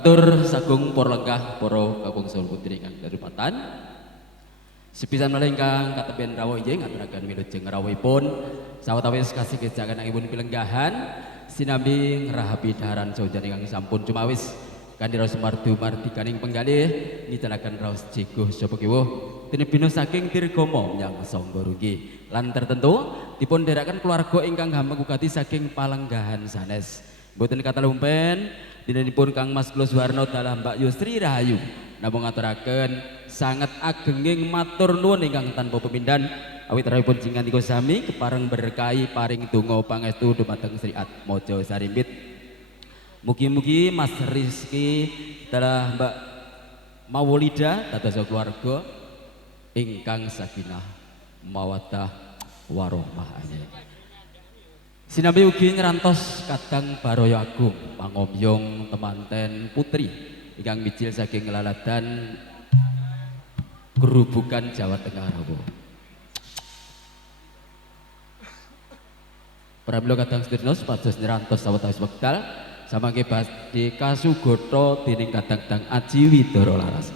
Matur sagung para lenggah para kakung saha putri ingkang darupatan. Sepisan malih ingkang katemben rawuh inggih ngaturaken wilujeng rawuhipun sawetawis kasih kejaganipun pilenggahan sinambi ngrahapi dhaharan saojan ingkang sampun cumawis kanthi raos mardu mardikaning penggalih nitelaken raos jeguh sapa kewuh tinebina saking dirgama nyang sangga rugi lan tertentu dipun dherekaken keluarga ingkang gameng ugi saking palenggahan sanes mboten kata lumpen dinanipun Kang Mas Klo Suwarno dalah Mbak Yusri Rahayu namung ngaturaken sangat agenging matur nuwun ingkang tanpa pemindhan awit rawuhipun jingan niku sami kepareng berkahi paring donga pangestu dumateng Sri Atmaja Sarimbit. Mugi-mugi Mas Rizky dalah Mbak Mawulida dados keluarga ingkang sakinah mawaddah warahmah. Sinambi ugi ngrantos kadang Baraya Agung pangomyong temanten putri ingkang mijil saking Laladan Gerubukan Jawa Tengah rawuh. Pramila kadang sedherek supados nyrantos sawetawis wekdal samangke badhe kasugata dening kadang-kadang Aji Widara Laras.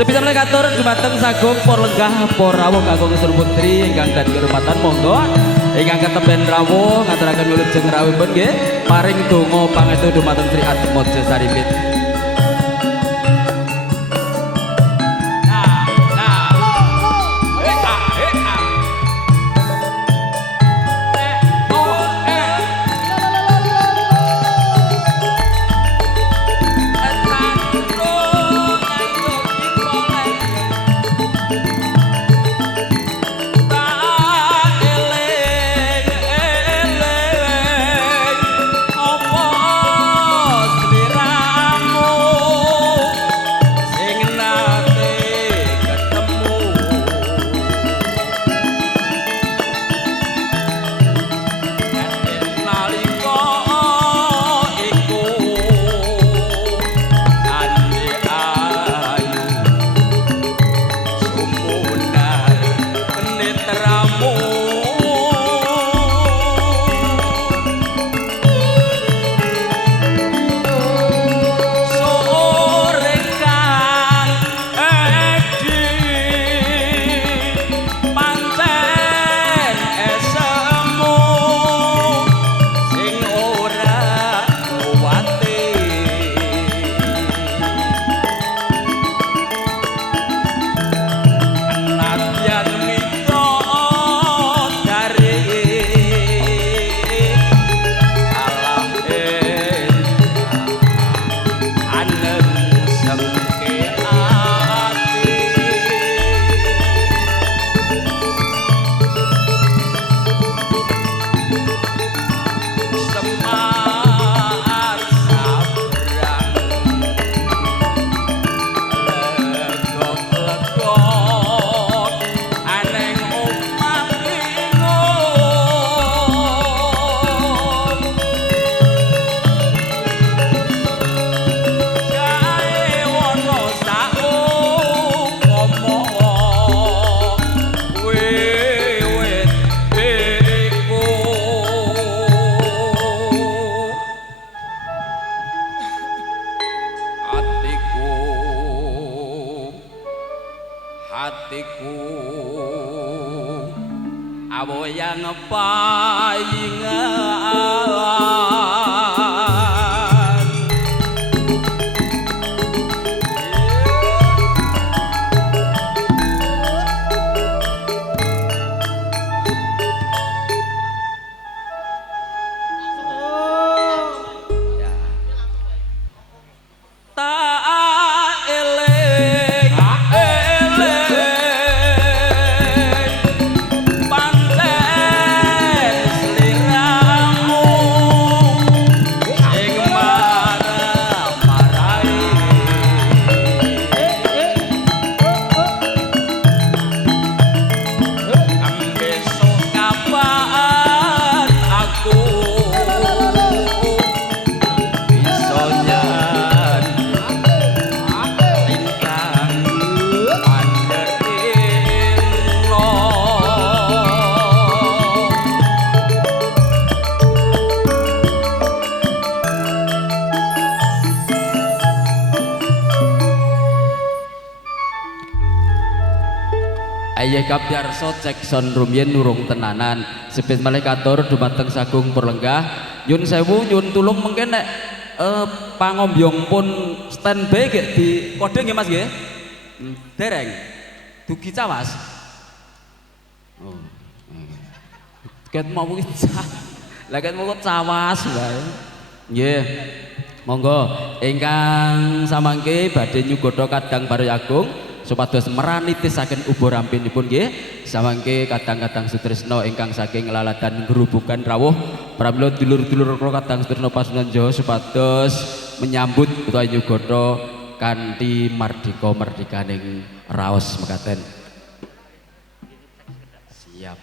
Sepisan meneh katur dumateng sagung para lenggah para rawuh kakung saha putri ingkang dadi kehormatan monggo ingkang ketemben rawuh ngaturaken wilujeng rawuhipun nggih paring donga pangestu dumateng Sri Atmaja Sarimbit. Ah Ayah Kapdarso Jackson rumiyin nurung tenanan sepit malikatur dumateng Sagung Purlenggah nyun sewu nyun tulung mungkin nek pangombyong pun standby nggih di kode nggih Mas nggih dereng dugi cawas oh ket mau lah ket mau cawas wae nggih monggo ingkang samangke badhe nyugodo kadang Barya Agung supados meranitisaken ubo rampinipun nggih samangke kadang-kadang sutresna ingkang saking laladan Gerubukan rawuh pramila dulur-dulur kula kadang sutresna pasunanjo supados menyambut utawa nyugodo kanthi mardika-mardikaning raos mekaten. Siap.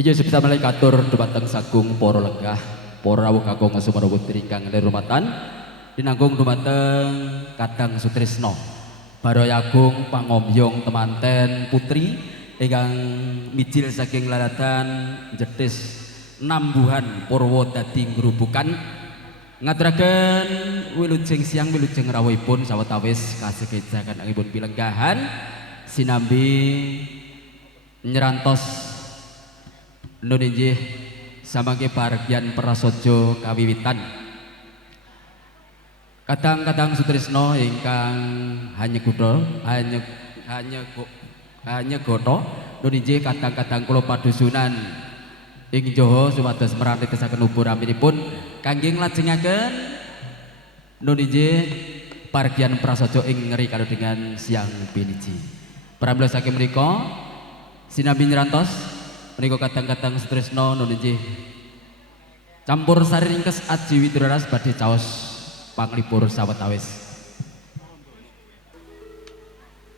Iya sebisa malaikatur dumateng sagung para lenggah, para rawuh kakung sumara putri kang nirmatan dinanggung dumateng Kadang Sutrisno. Baraya Agung pangombyong temanten putri ingkang mijil saking lalatan jetis nambuhan Purwo dadi ngrubukan ngaturaken wilujeng siang wilujeng rawuhipun sawetawis kasegejakan angipun pilenggahan sinambi nyerantos nun inggih samangke pargian prasaja kawiwitan Kadang Sutrisno ingkang hanyegudha hanyegotho nun inggih kadang kula padusunan ing Jawa supados merantesaken ubur aminipun kangge nglajengaken nun inggih pargian prasaja ing ngeri karo dengan siang piniji. Pramila saking mriku sinambi nyrantos menika Kadang Sutrisno nun inggih campur sari ringkes aji witraras badhe caos panglipur sawetawis.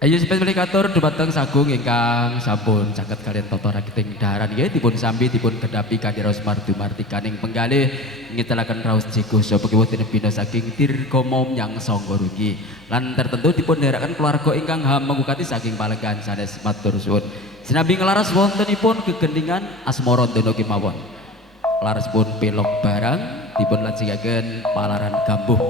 Ayo sepes melikatur dumateng sagung ingkang sampun caket kalian toto rakiting daharan nggih dipun sambi dipun gedhapi kanthi raos mardumartikaning penggalih ngitelaken raos jigo sapa kiwutin bina saking dirgama nyang sangga rugi lan tertentu dipun dherekaken keluarga ingkang hamengukati saking palenggan sanes matur suwun. Sinambi nglaras wontenipun gegendingan asmara dono kemawon. Larasipun pelok barang dipun lajengaken palaran gambuh.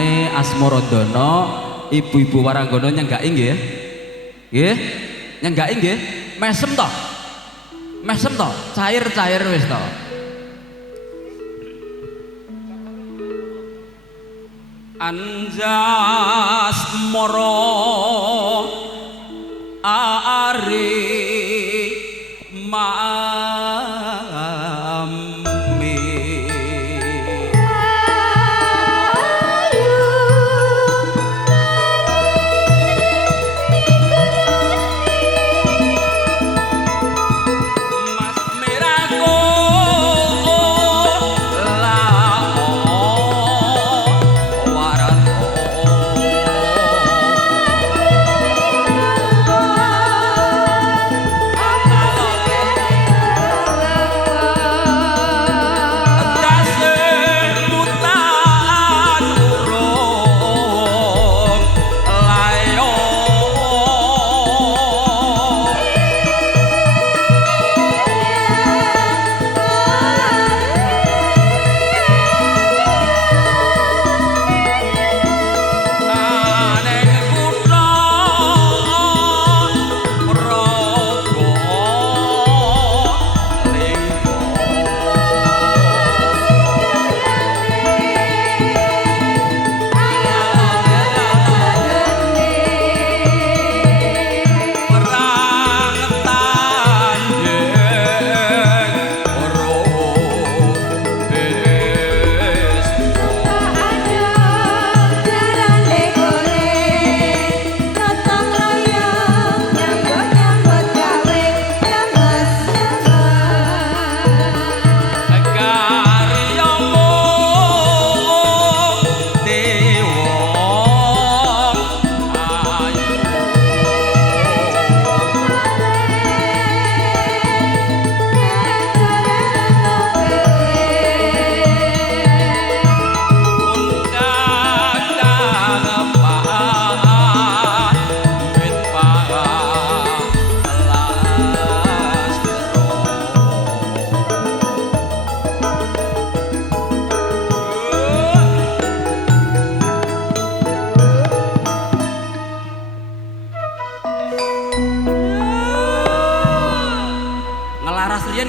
Mulane Asmaradana ibu-ibu Waranggana nyenggaki nggih. Nggih. Nyenggaki nggih. Mesem to. Mesem to. Cair-cair wis to. Anjas moro ari mami Mas Merako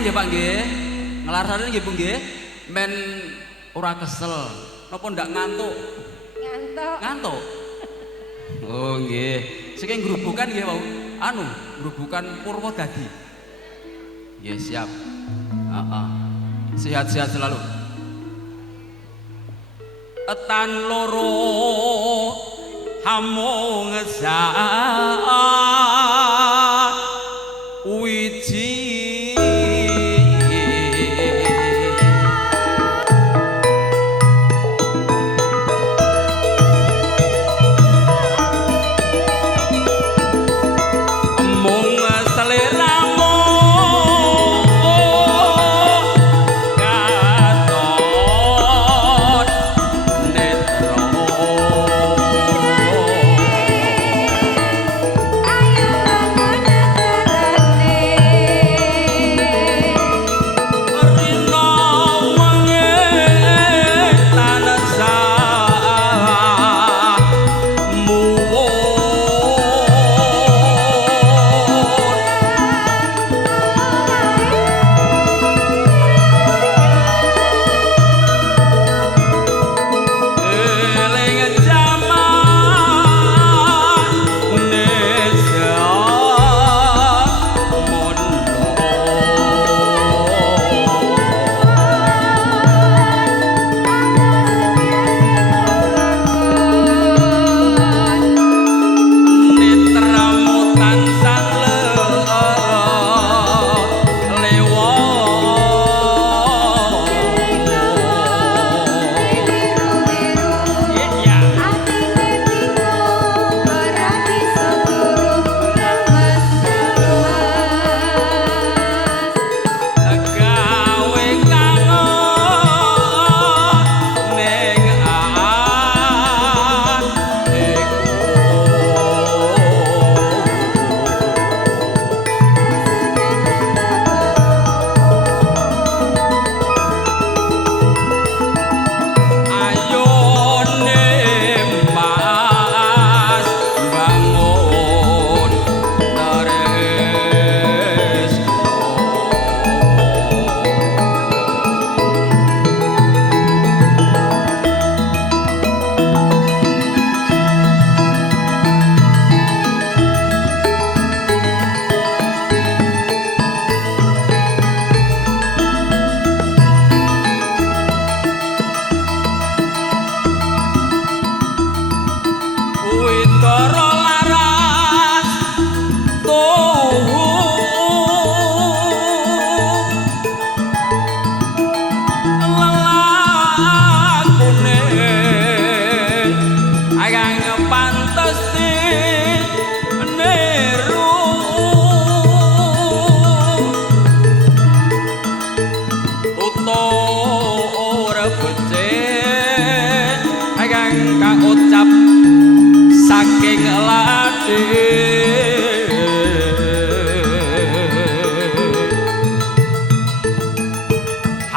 nggih Pak nggih. Ngelarasane nggih Bu nggih. Men ora kesel. Napa ndak ngantuk? Ngantuk. Ngantuk. Oh nggih. Sing ngrubukan nggih wau. Anu, ngrubukan Purwodadi. Nggih siap. Heeh. Sehat-sehat selalu. Etan loro hamung wiji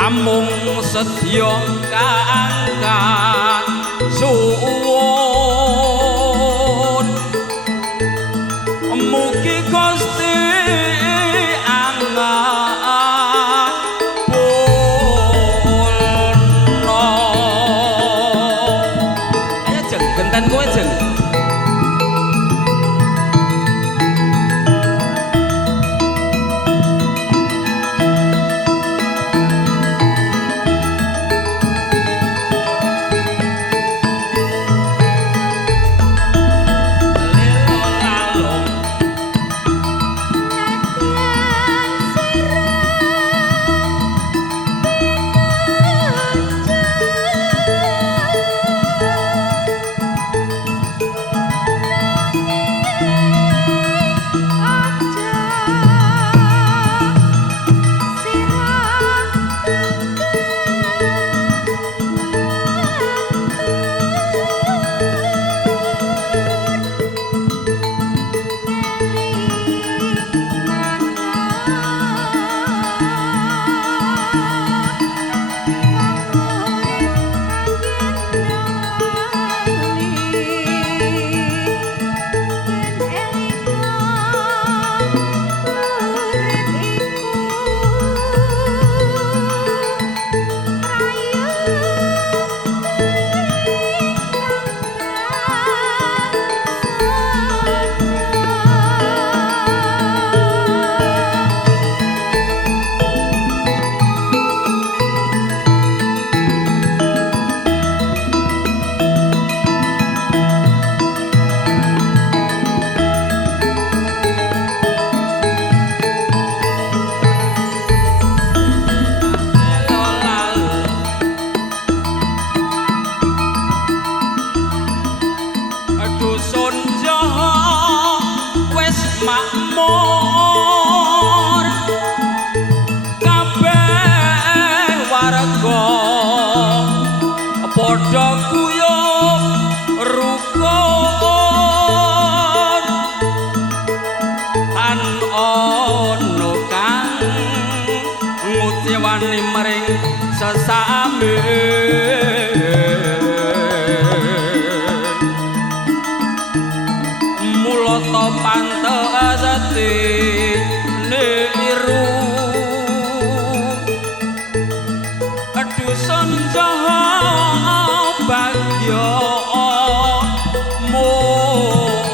amung sedya kang suwun mugi Gusti angapurna ayo jeng genten kowe jeng makmur kabeh warga padha guyub rukun tan ana kang ngucewani mring sesame mulata pantasati niru adusan jaha bagya mulya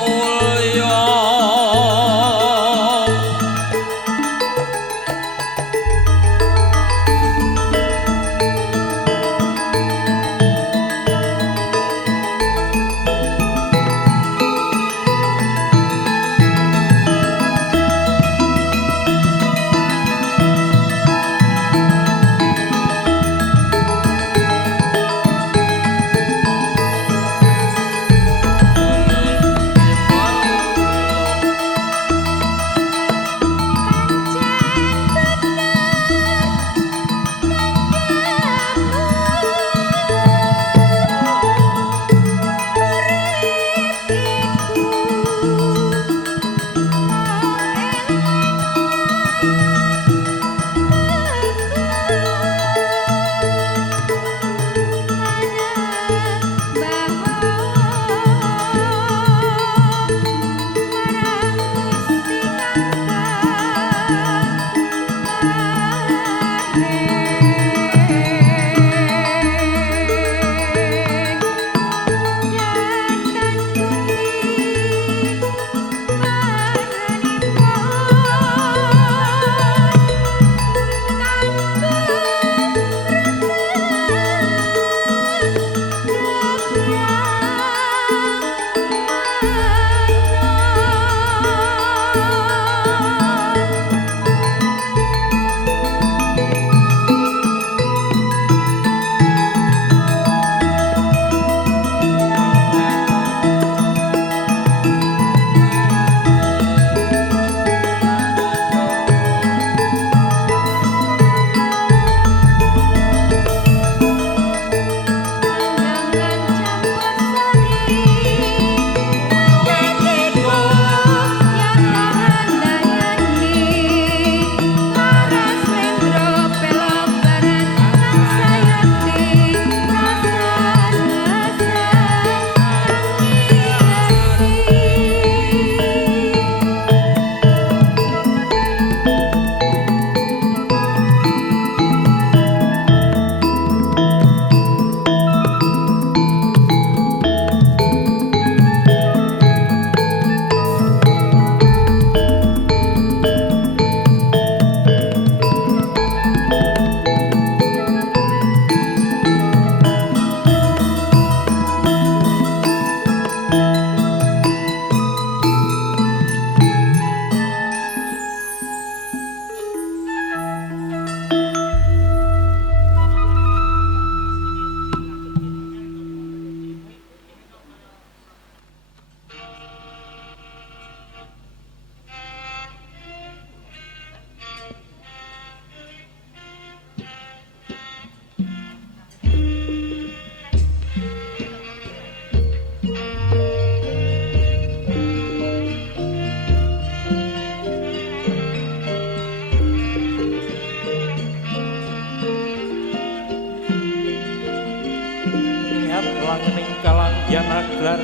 gelar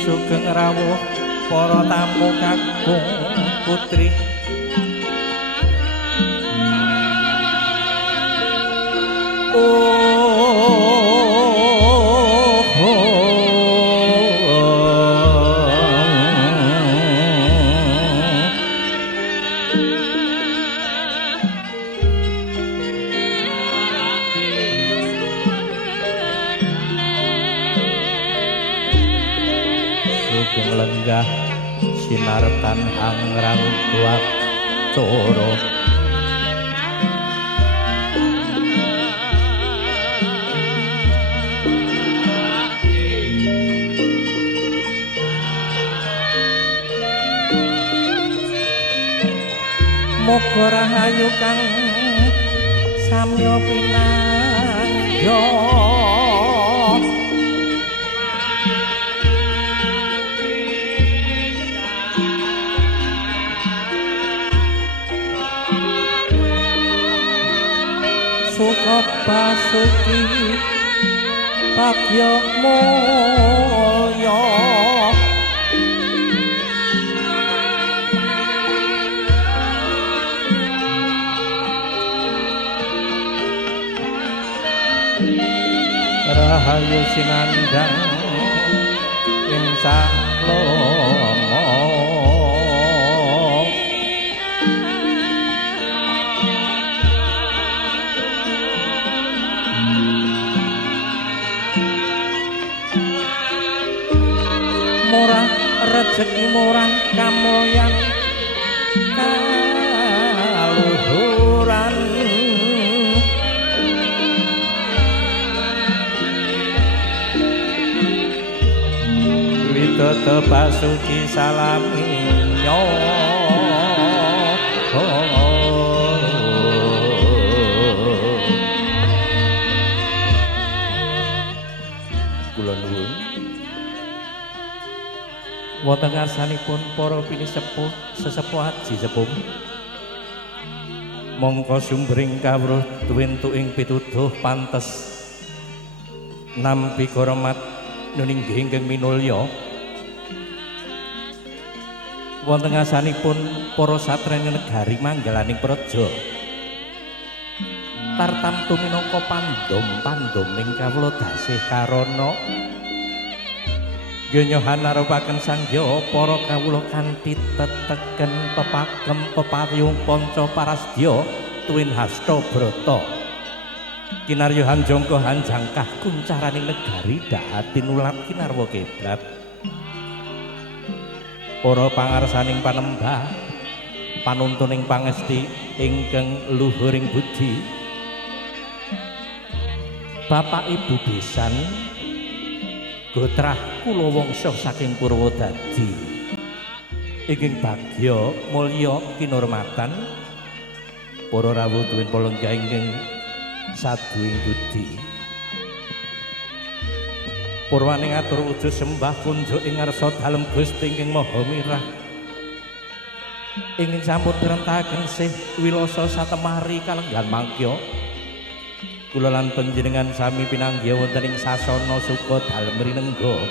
Sugeng rawuh para tamu kakung putri sugeng lenggah sinartan hangrang tuak coro muga rahayu kang samya pinangga suka basuki bagya mulya rahayu sinandang ing saklomo murah rezeki murah kamulyan kaluhuran widodo basuki salaminyo kula nuwun wonten ngarsanipun para pinisepuh sesepuh haji sepuh mongko sumbering kawruh tuwin-tuing pituduh pantes nampi hormat nuninggih ingkang minulya wonten ngarsanipun para satrene negari manggalaning praja tartamtu minangka pandom ing kawula dasih karana Genyohan narupaken sangya para kawula kanthi teteken pepagem pepayung panca parasdya tuwin hasta brata kinaryohan jangkahan jangkah kuncaraning negari daati nulat kinarwa kebrat para pangarsaning panembah panuntuning pangesti ingkang luhuring budi Bapak Ibu besan gotrah kula wangsa saking Purwodadi ingkang bagya mulya kinurmatan para rawuh tuwin palengga ingkang saduwing budi purwaning atur wujud sembah kunjuk ing ngarsa dalem Gusti ingkang Maha Mirah ingkang sampun ngrentahaken sih wilasa satemari kalenggan mangkya kula lan panjenengan sami pinanggih wonten ing sasana suka dalem rinengga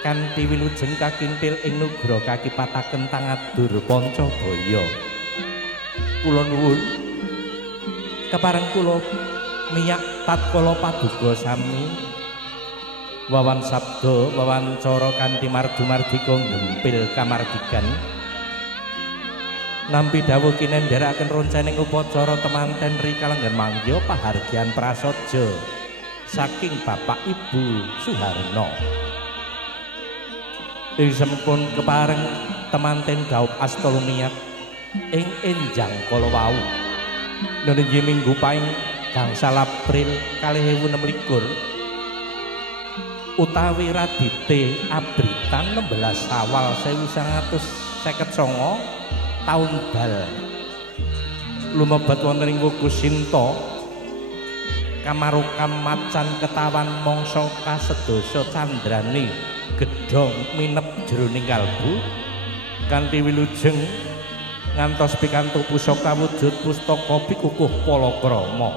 kanthi wilujeng kakintil ing nugra kakipataken tangadur Pancabaya kula nuwun kepareng kula miyak tatkala paduka sami wawan sabda wawancara kanthi mardu-mardika ngempil kamardikan nampi dawuh kinendharaken roncening upacara temanten rikalenggan mangya pahargyan prasaja saking Bapak Ibu Suharno. Ing sampun kepareng temanten daup asta lumiyak ing enjang kala wau. Nenggih minggu paing gangsal April 2026 utawi radite abritan 16 Awal 1959 taun bal lumebat wonten ing wuku Sinta kamarukam macan ketawan mangsa kasedasa candrane gedhong minep jroning kalbu kanthi wilujeng ngantos pikantuk pusaka wujud pustaka pikukuh palakrama.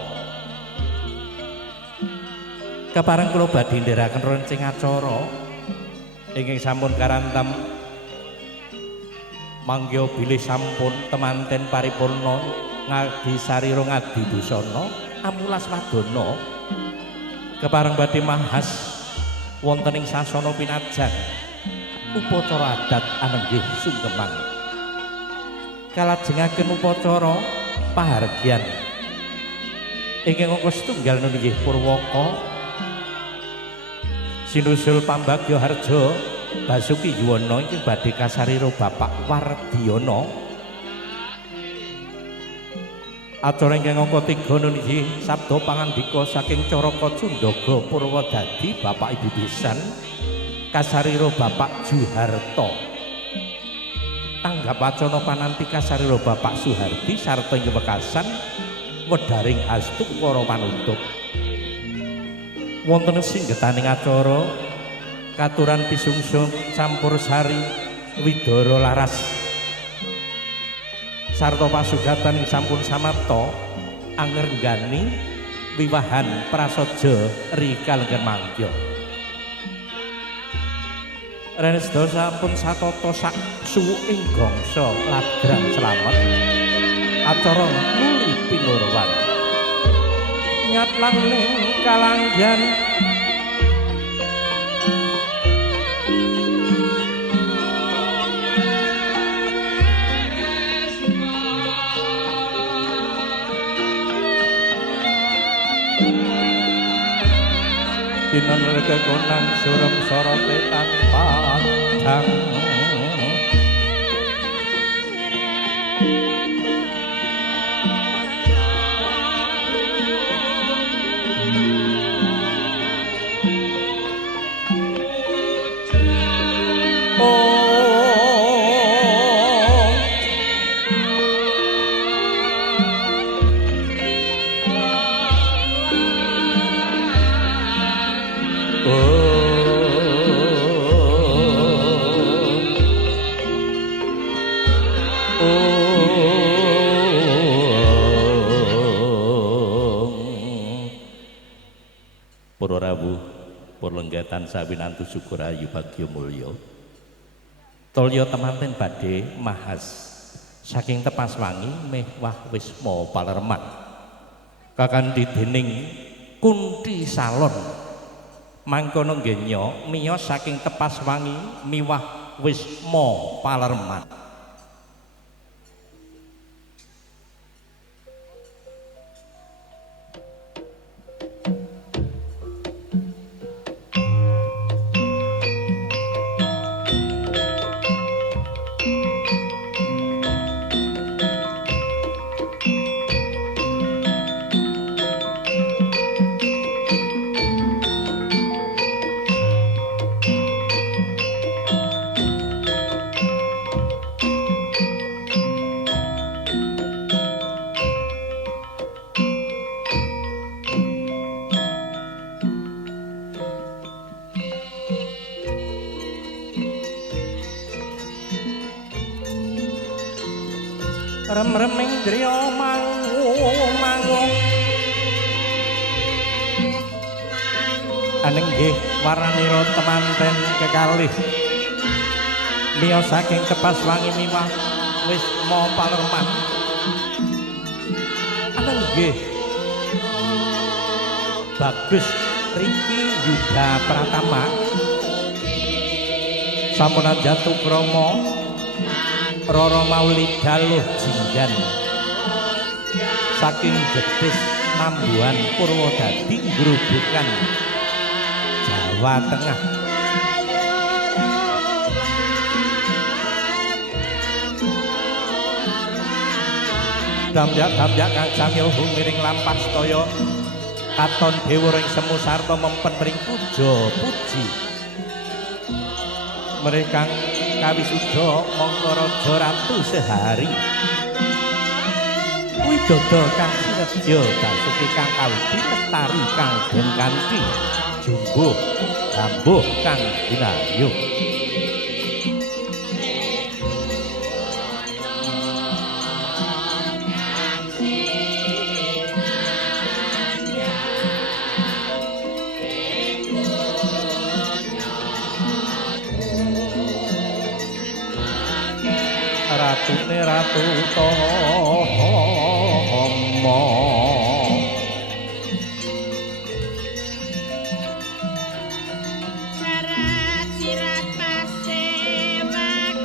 Kepareng kula badhe ndherekaken rencing acara ingkang sampun karantam mangya bilih sampun temanten paripurna ngadi sarira ngadi busana amulas wadana kepareng badhe mahas wonten ing sasana pinajan upacara adat anenggih sungkeman kalajengaken upacara pahargyan ingkang angka setunggal nunggih Purwaka sinusul pambagya harja Basuki Yuwana iki badhe kasarira Bapak Wardiyana. Acara ingkang angka 3 niki sabda pangandika saking Caraka Cundaga Purwodadi Bapak Ibu Besan kasarira Bapak Juharto. Tanggap wacana pananti kasarira Bapak Suhardi sarta ing wekasan wedharing astu para panutup. Wonten singgetaning acara katuran pisungsung campur sari widara laras sarta pasugatan ing sampun samapta angrenggani wiwahan prasaja rikalenggan mangya. Rene sedaya sampun satata sak suwuking gangsa ladrang slamet acara nuli pinurwan nyat langning kalanggan dinan rega konang surem sorote tanpa dang sawinantu syukur ayu bagya mulya tolya temanten badhe mahas saking tepas wangi mewah wisma palerman kakanthi dening Kunti Salon mangkono nggenya miyos saking tepas wangi miwah wisma palerman. Rem-reming griya mangu-mangu anenggih waranira temanten kekalih miyos saking tepas wangi miwah wisma palerman anenggih bagus Riki Yuda Pratama sampun jatuh kromo Roro Maulid Daluh Jinggan saking Jetis Nambuhan Purwodadi Grubukan Jawa Tengah. Damyak kang jami miring lampah sedaya katon dewa ring semu sarta mempen ring puja puji mereka kawisuda mangka raja ratu sehari widodo kang sinebya basuki kang kawudi lestari kang den kanthi jumbuh rambuh kang ginayuh. Ratune Ratu Tomo Sarat sirat pasewakan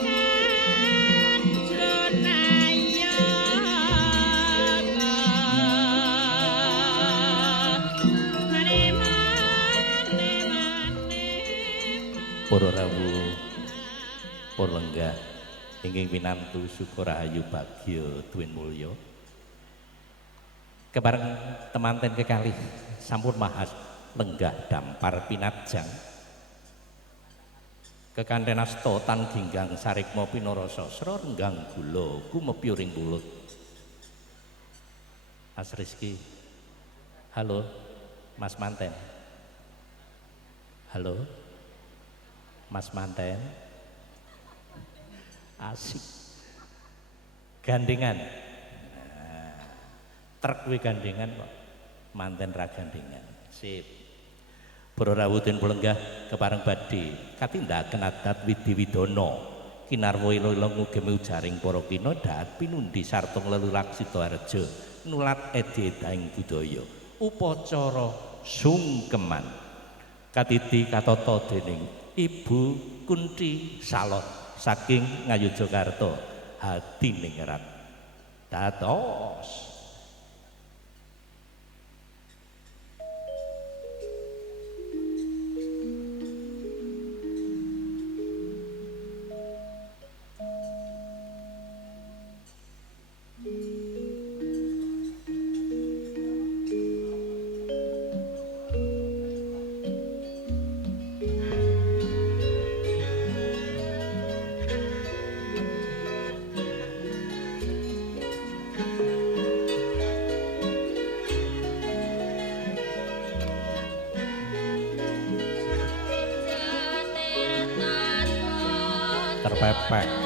Jronayo Para rawuh para lenggah ingkang pinantu Sukarahayu Bagya Tuwin Mulya kebareng temanten kekalih sampun mahas lenggah dampar pinajang kekanten asta tan ginggang sarikma pinarasa sra renggang gula gumepya ring pulut. Mas Rizky, halo Mas Manten, halo Mas Manten, asik gandengan truk kuwi gandengan kok manten ra gandengan sip. Para rawuh den pulenggah kepareng badhe katindaken adat widiwidana kinarwa ila ngugemi ujaring para kina daat pinundi sarta nglelurah Sidaharja nulat edi-edahing budaya upacara sungkeman katiti katata dening Ibu Kunti Salon saking Ngayogyakarta Hadiningrat dados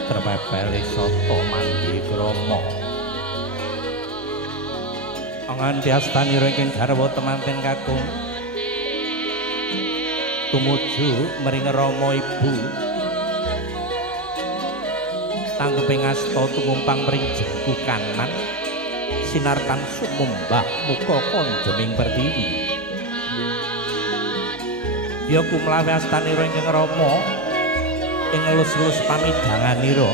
terpepek soto mandi kromo nganti astani ringking garwa temanten kakung tumuju mring Rama Ibu tanggeping asta tumumpang mring jengku kanan sinartan sumembah muka konjeming pertiwi ya kumlawe astani ringking Rama ing elus-elus pamidanganira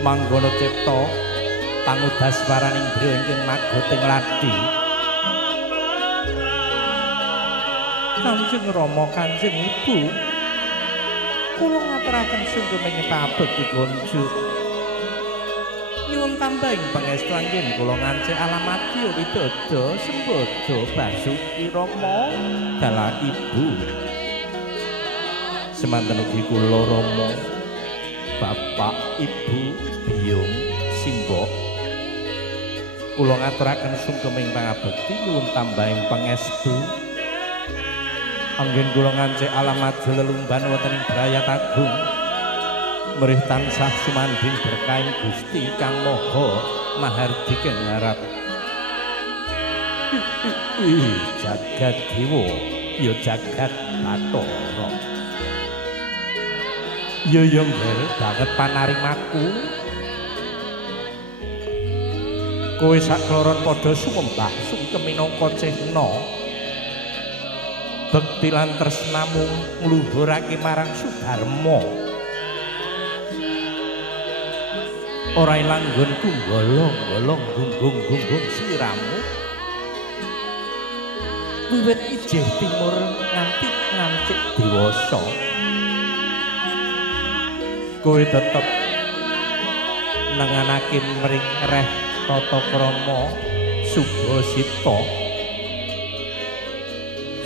manggono cipta pangudas paraning griya ingkang magoting ladi Kanjeng Rama Kanjeng Ibu kula ngaturaken sungguh pabekti konjuk nyuwun tambahing pangestu anggen kula ngancik alamatya widodo sembodo Basuki Rama dalah Ibu semanten ugi kula Rama Bapak Ibu Biyung Simbok kula ngaturaken sungkeming pangabekti nyuwun tambahing pangestu anggen kula ngancik alamat lelumban wonten ing Brayat Agung mrih tansah sumanding berkahing Gusti Kang Maha Mahardika ngarep jagat dewa ya jagat Bathara ya ngger banget panarimaku kowe sakloron padha sumembah sungkem minangka cehna bekti lan tresnamu ngluhurake marang Sudarma. Ora ilang nggonku golong-golong gunggung-gunggung sliramu. Wiwit ijeh timur nganti ngancik dewasa. Kowe tetep nenganake mring reh tata krama Subhasita.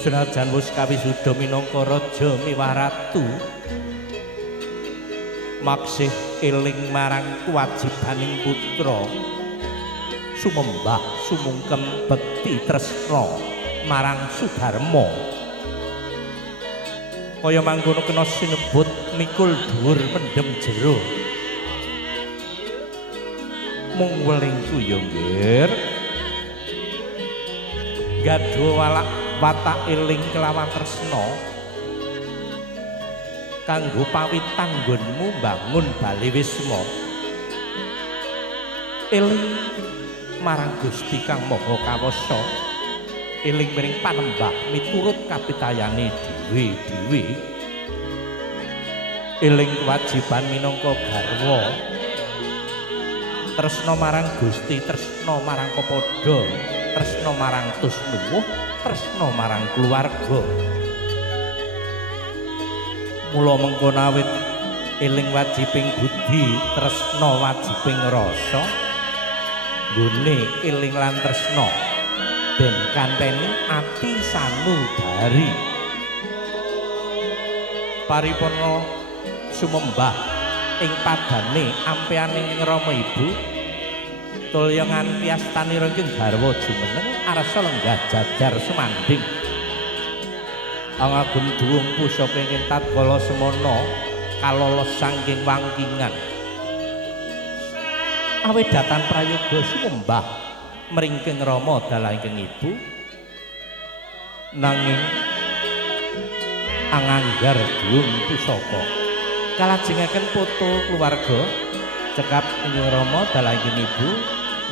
Senajan wis kawisuda minangka raja miwah ratu, maksih eling marang kewajibaning putra, sumembah sumungkem bekti tresna marang Sudarma. Kaya mangkono kena sinebut mikul dhuwur mendem jero. Mung welingku ya nggir, gadha walak watak eling kelawan tresna kanggo pawitan nggonmu mbangun Bali Wisma. Eling marang Gusti Kang Maha Kawasa, eling miring panembah miturut kapitayane dhewe-dhewe, eling kewajiban minangka garwa, tresna marang Gusti, tresna marang kepada, tresna marang tusnuwuh, tresna marang keluarga. Mula mengkono awit eling wajibing budi, tresna wajibing rasa, nggone eling lan tresna den kanteni ati sanubari. Paripurna sumembah ing padane ampeaning Rama Ibu, tulya nganti astani rengking garwa jumeneng arsa lenggah jajar sumanding. Angagem duwung pusaka ing tatkala semana kalolos saking wangkingan. Awedatan prayoga sumembah mringking Rama dalangking Ibu, nanging anganggar duwung pusaka kalajengaken foto keluarga cekap ing Rama dalangking Ibu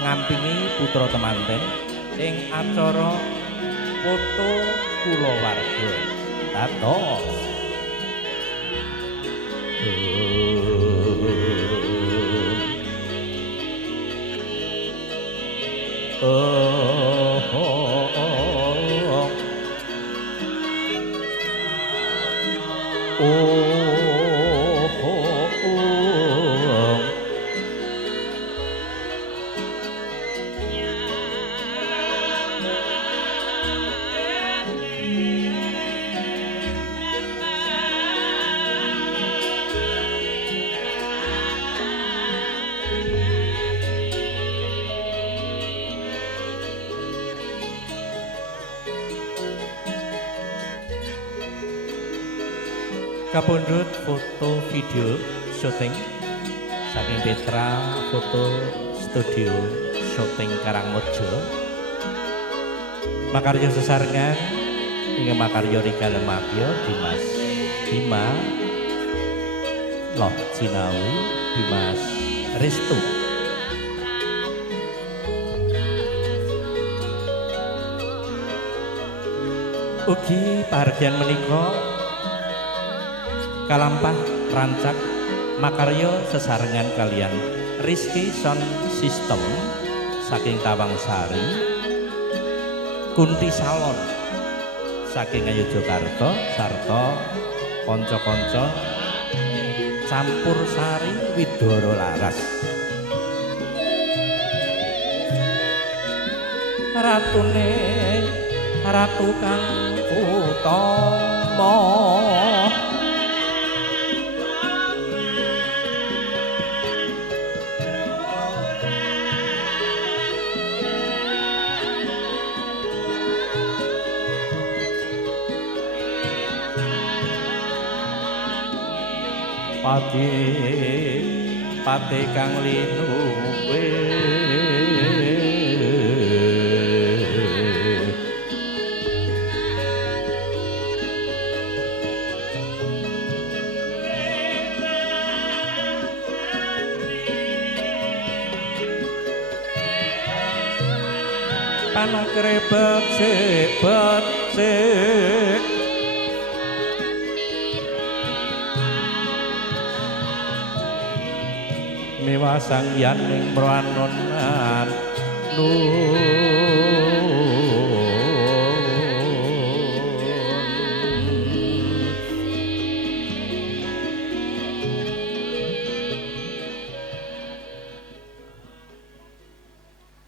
ngampingi putra temanten ing acara foto kulawarga. Dados kapundhut foto video syuting saking Petra Foto Studio Syuting Karangmojo. Makarya sesarengan ing makarya Rika Lemagya Dimas Bima Loh Cinawi Dimas Restu. Ugi pahargyan menika kalampah rancak makarya sesarengan kalian Rizky Sound System saking Tawangsari, Kunti Salon saking Ngayogyakarta sarta kanca-kanca Campur Sari Widoro Laras. Ratune ratu kang utama pati kang linuwe panakrebet becik mewah sang yaning mranonan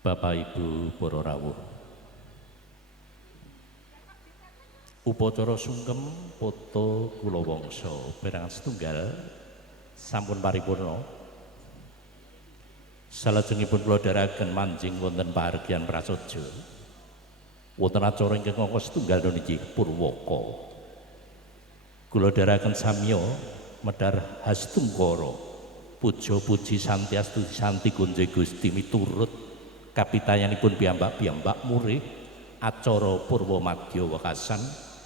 Bapak Ibu para rawuh, upacara sungkem poto kula wangsa perangan setunggal sampun paripurna. Salajengipun kula dherekaken manjing wonten pahargyan prasaja wonten acara ingkang angka setunggal niki Purwaka. Kula dherekaken samya medhar Hastungkara puja puji santiastu santi gunjing Gusti miturut kapitayanipun piyambak-piyambak murih acara Purwa Madya wekasan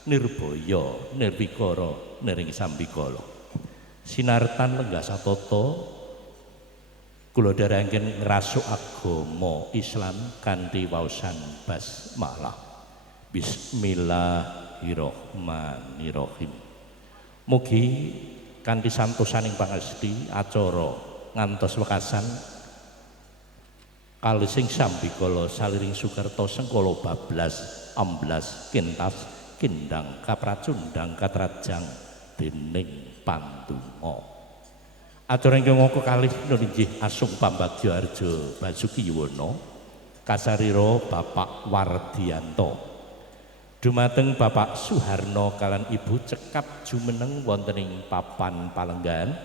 nirbaya nirwikara niring sambikala sinartan lenggah satata kula dherekaken ngrasuk agama Islam kanthi waosan basmalah. Bismillahirrahmanirrahim. Mugi kanthi santosaning pangesti acara ngantos wekasan kalising sambikala saliring sukerta sengkala bablas amblas kintas kindang kapracundang katrajang dening pandonga. Acara ingkang angka kalih inggih asung pambagya Arja Basuki Yuwana kasarira Bapak Wardiyanto dumateng Bapak Suharno kalan Ibu cekap jumeneng wonten ing papan palenggan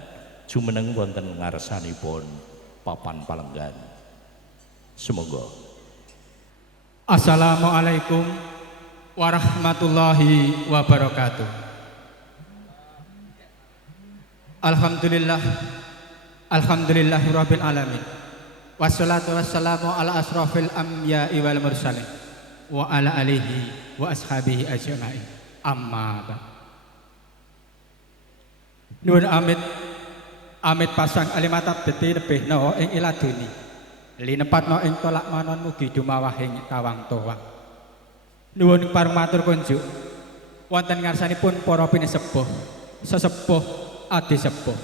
jumeneng wonten ngarsanipun papan palenggan. Semoga. Assalamualaikum warahmatullahi wabarakatuh. Alhamdulillah, alhamdulillahirabbil alamin. Wassalatu wassalamu ala asrofil anbiya'i wal mursalin wa ala alihi wa ashabihi ajma'in. Amma ba'd. Nuwun amit pasang alimatap beti lebihna ing iladuni. Linepatno ing tolak manon mugi dumawahing tawang towang. Nuwun pareng matur kunjuk wonten ngarsanipun para pinisepuh, sesepuh adi sepuh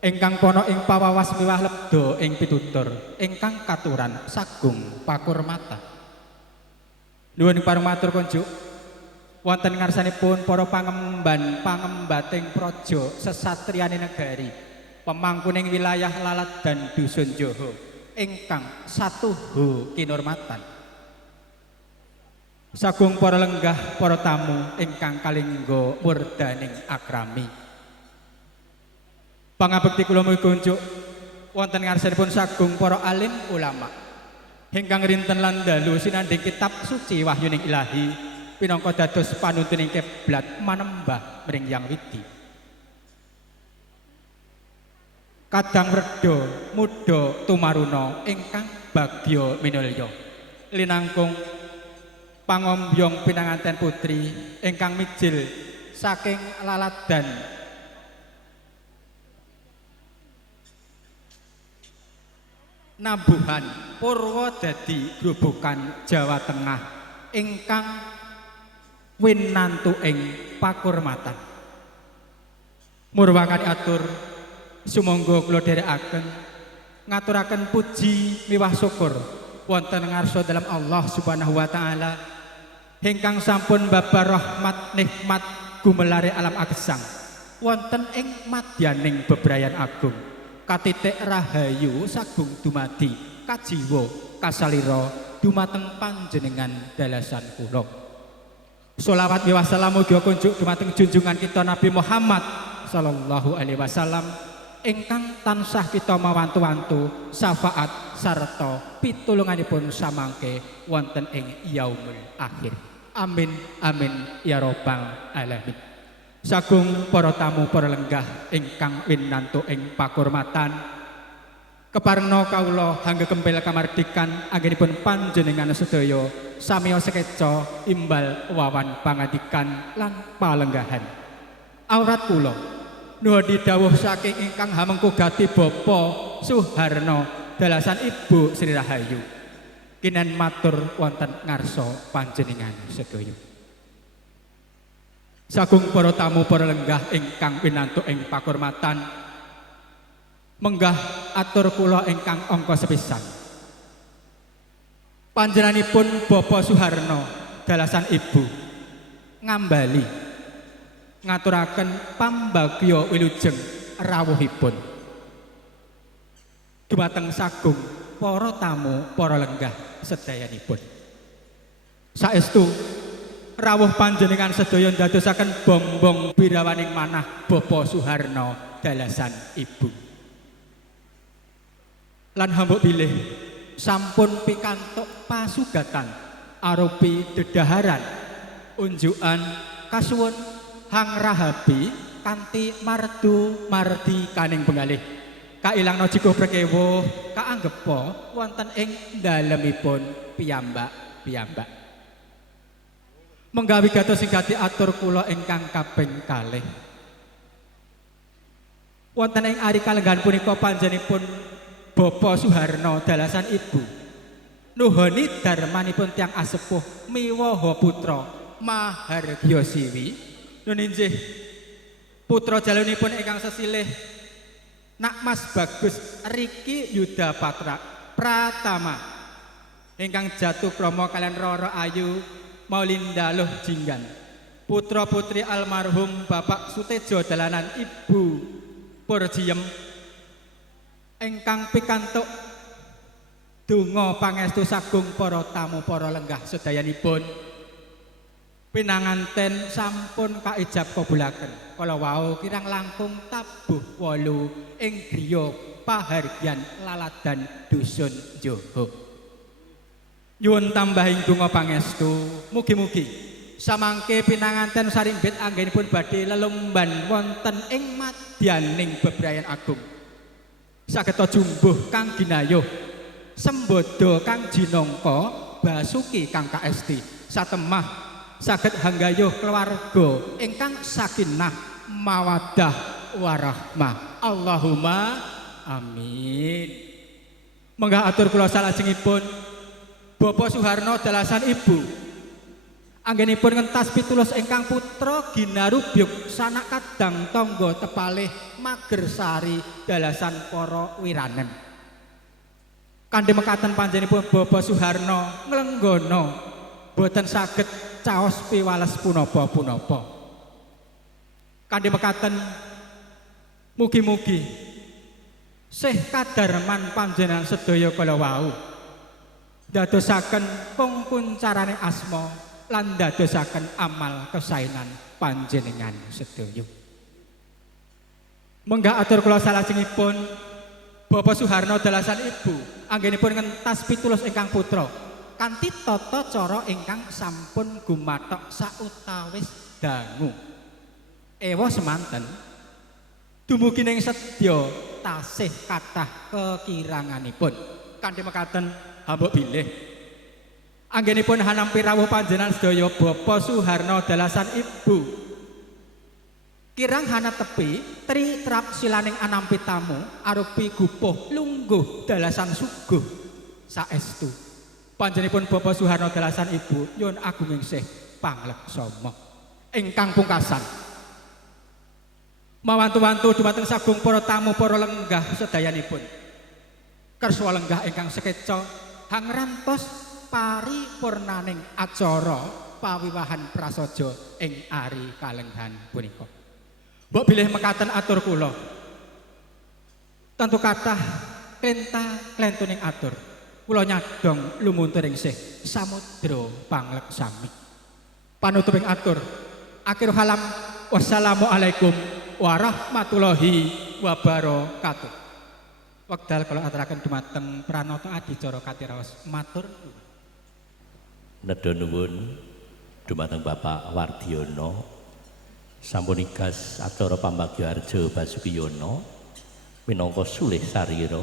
ingkang pono ing pawawas miwah lebda ing pitutur ingkang katuran sagung pakurmatan. Nuwun pareng matur kunjuk wonten ngarsanipun para pangembating praja sesatriyane negari pemangkuning wilayah Lalat dan Dusun Joho ingkang satuhu kinurmatan. Sagung para lenggah para tamu ingkang kalingga murdaning akrami. Pangabekti kula mugi kunjuk wonten ngarsanipun sagung para alim ulama ingkang rinten lan dalu sinandhing kitab suci wahyuning ilahi pinangka dados panuntuning kiblat manembah mring Yang Widi. Kadang reda muda tumaruna ingkang bagya minulya linangkung pangombyong pinanganten putri ingkang mijil saking laladan Nabuhan Purwodadi Grobogan Jawa Tengah ingkang winantu ing pakurmatan. Murwakani atur sumangga kula dherekaken ngaturaken puji miwah syukur wonten ngarsa dalam Allah Subhanahu wa taala ingkang sampun babar rahmat nikmat gumelare alam agesang wonten ing madyaning bebrayan agung katitik rahayu sagung dumadi kajiwa kasalira dumateng panjenengan dalasan kula. Sholawat miwah salam mugi kunjuk dumateng junjungan kita Nabi Muhammad sallallahu alaihi wasallam ingkang tansah kita mawantu-wantu syafaat sarta pitulunganipun samangke wonten ing yaumul akhir. Amin amin ya rabbal alamin. Sagung para tamu para lenggah ingkang winantu ing pakurmatan keparengna kawula hangge kempel kamardikan anggenipun panjenengan sedaya samiya sekeca imbal wawan pangadikan lan palenggahan. Aurat kula nuhun dawuh saking ingkang hamengku gati Bapak Suharno dalasan Ibu Sri Rahayu kinen matur wonten ngarsa panjenengan sedaya. Sagung para tamu para lenggah ingkang winantu ing pakurmatan menggah atur kula ingkang angka sepisan. Panjenenganipun Bapak Suharno dalasan ibu ngambali ngaturaken pambagya wilujeng rawuhipun dumateng sagung para tamu para lenggah sedayanipun. Saestu rawuh panjenengan sedaya ndadosaken bombong birawaning manah Bapak Suharno dalasan ibu. Lan hambuk bilih sampun pikantuk pasugatan arupi dedaharan unjukan kasuwun hang rahabi kanthi mardu mardi kaning bengalih kailangna jikuh prekewo kaanggepa wonten ing dalemipun piyambak-piyambak. Menggawi gatos sing atur kula ingkang kaping kalih. Wonten ing ari kalenggahan punika panjenenganipun Bapak Suharno dalasan ibu nuhoni darmanipun tiang asepuh miwaha putra Mahargya Siwi nuninjih putra jalunipun ingkang sesilih Nak Mas Bagus Riki Yuda Pratama ingkang jatuh kromo kalian Roro Ayu Maulinda Luh Jinggan putra putri almarhum Bapak Sutejo dalanan Ibu Purjiem ingkang pikantuk donga pangestu sagung para tamu para lenggah sedayanipun pinanganten sampun kaijab kabulaken kala wau kirang langkung tabuh 8 ing griya pahargyan laladan dusun Joho. Nyuwun tambahing donga pangestu mugi-mugi samangke pinanganten sarimbit anggenipun badhe lelumban wonten ing madyaning bebrayan agung sageta jumbuh kang ginayuh sembodo kang jinangka basuki kang kaesti satemah saged hanggayuh keluarga ingkang sakinah mawaddah warahmah Allahumma amin. Menggah atur kula salajengipun Bapak Suharno dalasan ibu anggenipun ngentas pitulus ingkang putra ginarubyuk sanak kadang tangga tepalih Magersari dalasan para wiranen. Kanthi mekaten panjenenganipun Bapak Suharno nglenggana boten saged caos piwales punapa-punapa. Kanthi mekaten mugi-mugi sih kadarman panjenengan sedaya kala wau dadosaken pungkuncarane asma lan dadosaken amal kesainan panjenengan sedaya. Menggah atur kula salajengipun Bapak Suharno dalasan ibu anggenipun ngentas pitulus ingkang putra kanthi tata cara ingkang sampun gumathok sautawis dangu. Ewa semanten dumugi ning sedya tasih kathah kekiranganipun. Kanthi mekaten hambuk bilih anggenipun hanampi rawuh panjenengan sedaya Bapak Suharno dalasan ibu kirang hana tepi tri trap silaning anampi tamu arupi gupuh lungguh dalasan suguh saestu panjenenganipun Bapak Suharno dalasan ibu nyuwun agunging sih pangleksama ingkang pungkasan mawantu-wantu dumateng sagung para tamu para lenggah sedayanipun kersa lenggah ingkang sekeca hangrantos paripurnaning acara pawiwahan prasaja ing ari kalenggahan punika. Mbok bilih mekaten atur kula. Tentu kathah klenta-klentuning atur. Kula nyadong lumuntur ing sih samudra pangleksami. Panutuping atur. Akhir halam wassalamualaikum warahmatullahi wabarakatuh. Wekdal kula aturaken dumateng pranata adicara katiraos matur nedha nuwun dumateng Bapak Wardiono sampun igas acara pambagya arja Basukiyono minangka sulih sarira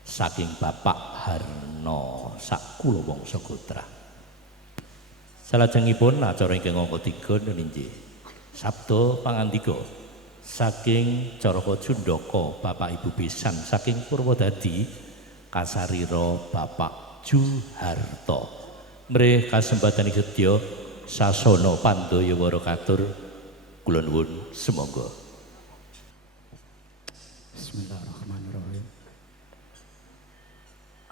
saking Bapak Harno sakula wangsa Gotra. Salajengipun acara ingkang angka 3 ninggih sabda pangandika saking Caraka Jundaka Bapak Ibu Besan saking Purwodadi kasarira Bapak Juharto. Mrih kasempatan iki sedya sasana pandayawara katur kula nuwun sumangga. Bismillahirrahmanirrahim.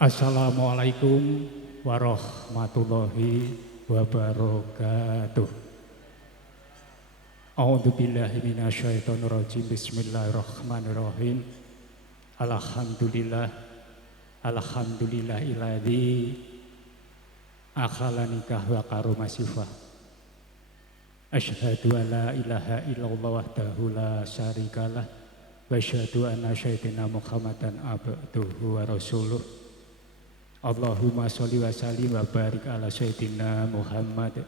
Assalamualaikum warahmatullahi wabarakatuh. A'udzu billahi minasyaitonir rajim. Bismillahirrahmanirrahim. Alhamdulillahilladzi akhalani kahwa karumasifah. Asyhadu an la ilaha illallah wahdahu la syarikalah wa asyhadu anna sayyidina Muhammadan abduhu wa rasuluh. Allahumma sholli wa sallim wa barik ala sayyidina Muhammad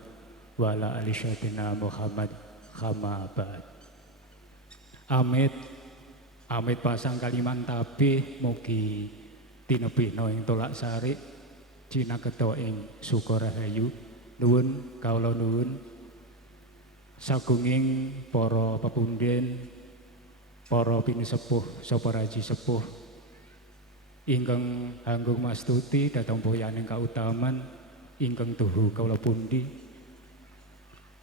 wa ala ali sayyidina Muhammad kama ba'd. Amit pasang kaliman tabih mugi tinebihna ing tolak sari cina keto ing Sukorahayu. Nuwun kawula nuwun sagunging para pepunden, para pinisepuh sapa raji sepuh ingkang hanggung mastuti dhateng boyaning kautaman ingkang tuhu kawula pundi,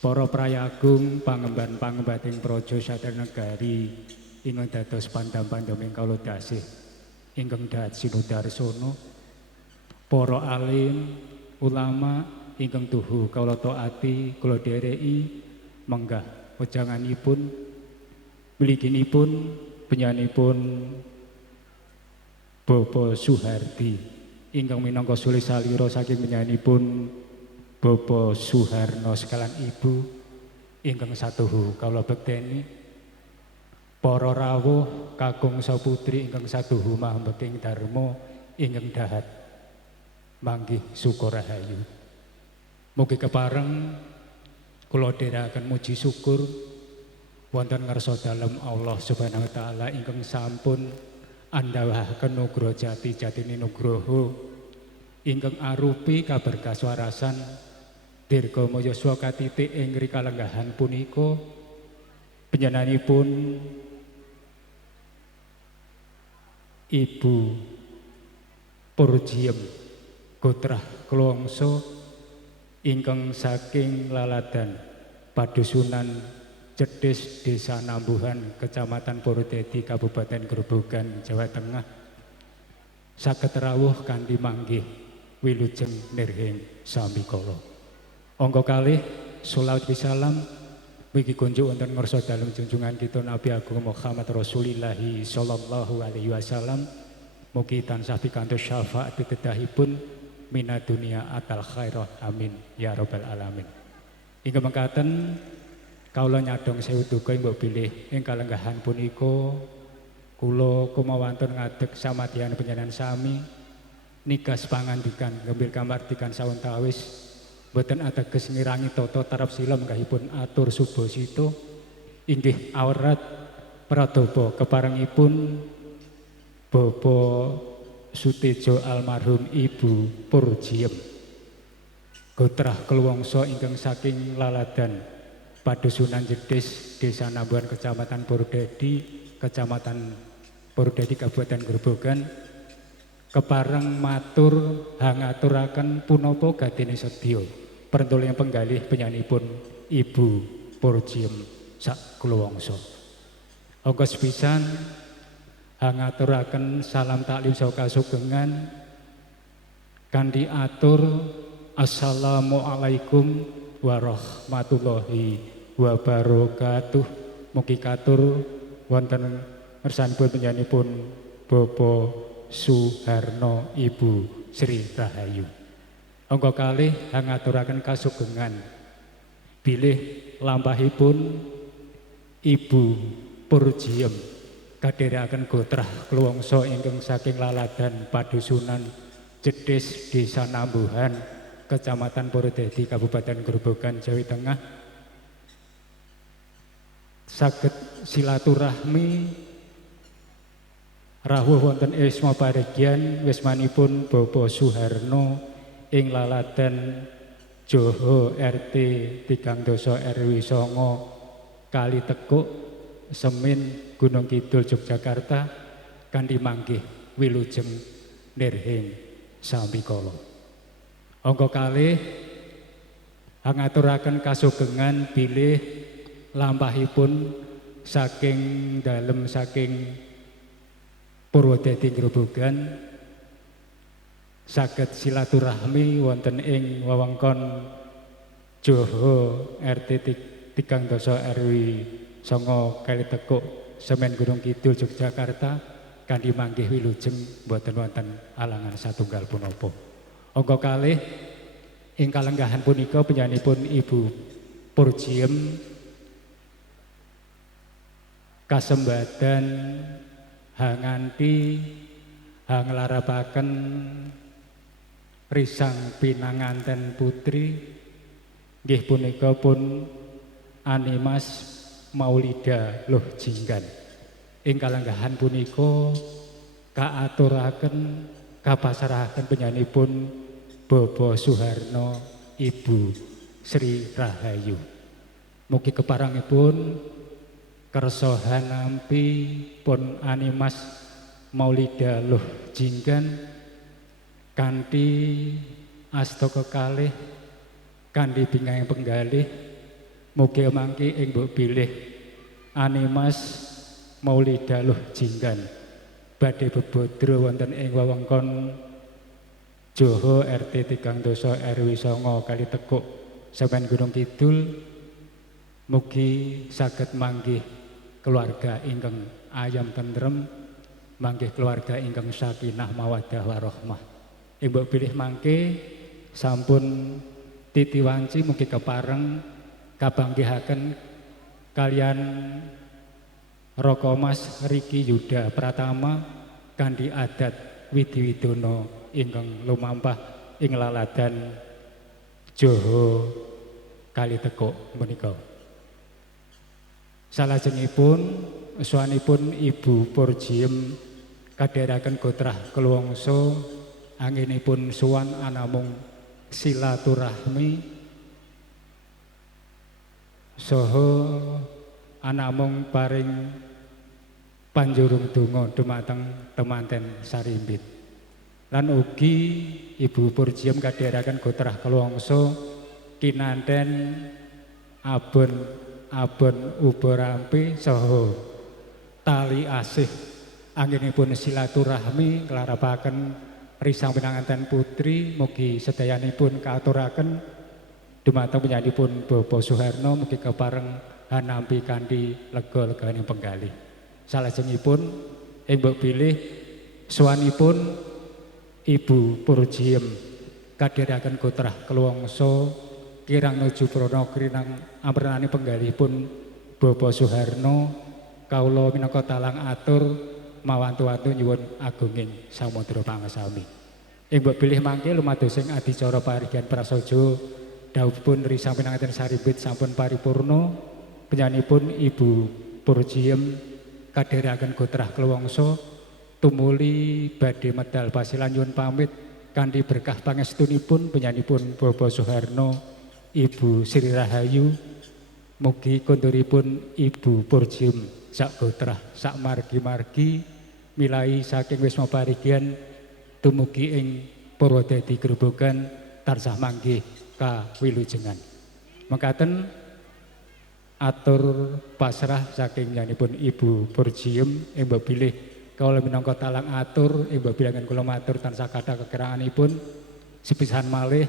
para prayagung pangemban-pangembating praja Satya Negari ingkang dados pandam-pandaming kawula dasih ingkang dahat sinudarsana, para alim ulama ingkang tuhu kawula taati kula dhereki menggah wejanganipun mliginipun penyanipun Bapak Suhardi ingkang minangka suli salira saking penyanipun Bapak Suharno sekalan ibu ingkang satuhu kawula bekteni, para rawuh kakung saputri ingkang satuhu mahambeking dharma ingkang dahat manggih Sukorahayu. Mugi kepareng kula dherekaken muji syukur wonten ngarsa dalem Allah Subhanahu wa taala ingkang sampun andhawaken nugroho jati-jatine nugroho ingkang arupi kaberkaswarasan dirga mayaswa katitik ing rikalenggahan punika panjenenganipun Ibu Purjiem Gotrah Klongso ingkang saking laladan padusunan Jedis Desa Nambuhan Kecamatan Purwodadi Kabupaten Grobogan Jawa Tengah saged rawuh kanthi manggih wilujeng nirhing sambikala. Angka kalih sholawat salam mugi kunjuk wonten ngarsa dalem junjungan kita Nabi Agung Muhammad Rasulillah sallallahu alaihi wasallam. Mugi tansah pikantuk syafaat pidedahipun minad dunia atal khairah amin ya rabbal alamin. Inggih mekaten kawula nyadong sewu duka mbok bilih ing kalenggahan punika kula kumawantun ngadeg samadyan panjenengan sami nigas pangandikan ngembil kamardikan sawentawis boten ateges ngirangi tata tarap sila menggahipun atur subasita inggih awrat pradapa keparengipun Bapak Sutejo almarhum Ibu Purjiem Gotrah Kluwangsa ingkang saking laladan padusunan Jedis Desa Nambuhan Kecamatan Purwodadi Kabupaten Grobogan kepareng matur hangaturaken punapa gadine sedya perntulungan penggalih penyanipun Ibu Purjiem sak kluwangsa. Angga sepisan hangaturaken salam taklim saha kasugengan kanthi atur assalamualaikum warahmatullahi wabarakatuh. Mugi katur wonten ngersanipun panjenenganipun Bapak Suharno Ibu Sri Rahayu. Angka kalih hangaturaken kasugengan bilih lampahipun Ibu Purjiem kadherekaken gotrah kluwangsa ingkang saking laladan padusunan Jedis Desa Nambuhan Kecamatan Purwodadi Kabupaten Grobogan Jawa Tengah saged silaturahmi rawuh wonten isma paregyan wismanipun Bapak Suharno ing laladan Joho RT 3 RW 9 Kali Tekuk Semin Gunung Kidul Yogyakarta kanthi manggih wilujeng nirhing sambikala. Angka kalih hangaturaken kasugengan bilih lampahipun saking dalem saking Purwodadi Grobogan saged silaturahmi wonten ing wewengkon Joho RT 3 RW 9 Kalitekuk Semen Gunung Kidul Yogyakarta kanthi manggih wilujeng boten wonten alangan satunggal punapa. Angka kalih ing kalenggahan punika penyanipun Ibu Purjiem kasembadan hanganti hanglarapaken risang pinanganten putri nggih punika pun Animas Maulida Luh Jinggan. Ing kalenggahan punika kaaturaken kapasrahaken penyanipun Bobo Suharno Ibu Sri Rahayu. Mugi keparangipun kersa hanampi pun Animas Maulida Luh Jinggan kanthi asta kekalih kanthi bingahing penggalih mugi mangke ing mbok bilih Animas Maulida Luh Jinggan badhe bebodro wonten ing wewengkon Joho RT 3 RW 9 Kalitekuk Semen Gunung Kidul mugi saged manggih keluarga ingkang ayam tentrem manggih keluarga ingkang sakinah mawaddah warahmah. Ing mbok bilih mangke sampun titi wanci mugi kepareng kabanggihaken kalian Roko Mas Riki Yuda Pratama kanthi adat Widiwidono ingkang lumampah ing laladan Joho Kalitekuk menika. Salajengipun suwanipun Ibu Purjiem kadheraken gotrah kelwangsa anginipun suwan anamung silaturahmi saha anamung paring panjurung donga dumateng temanten sarimbit. Lan ugi Ibu Purjiem kadheraken gotrah kelwangsa kinanten abon uba rampe saha tali asih anggenipun silaturahmi nglarapaken risang pinanganten putri mugi sedayanipun kaaturaken dumateng penyanipun Bobo Suharno mugi kepareng hanampi kanthi lega-leganing penggalih. Salajengipun ing mbok bilih suwanipun Ibu Purjiem kadheraken gotrah kelwangsa kirang nuju prana kirang amrenane penggalihipun Bobo Suharno kawula minangka talang atur mawantu-wantu nyuwun agunging samudra pangasami. Ing mbok bilih mangke lumados ing adicara parigan prasaja dawuhipun risang pinanganten sarimbit sampun paripurna penyanipun Ibu Purjiem kadheraken gotrah kelwangsa tumuli badhe medal pasilan nyuwun pamit kanthi berkah pangestunipun penyanipun Bobo Suharno Ibu Sri Rahayu mugi konduripun Ibu Purjiem sak gotrah sak margi-margi milai saking wisma parigian tumugi ing Purwodadi Grobogan tansah manggih kawilujengan. Mekaten atur pasrah saking nyanipun Ibu Purjiem ing mbok bilih kawula minangka talang atur ing mbok bilangan kula matur tansah kathah kekiranganipun sepisan malih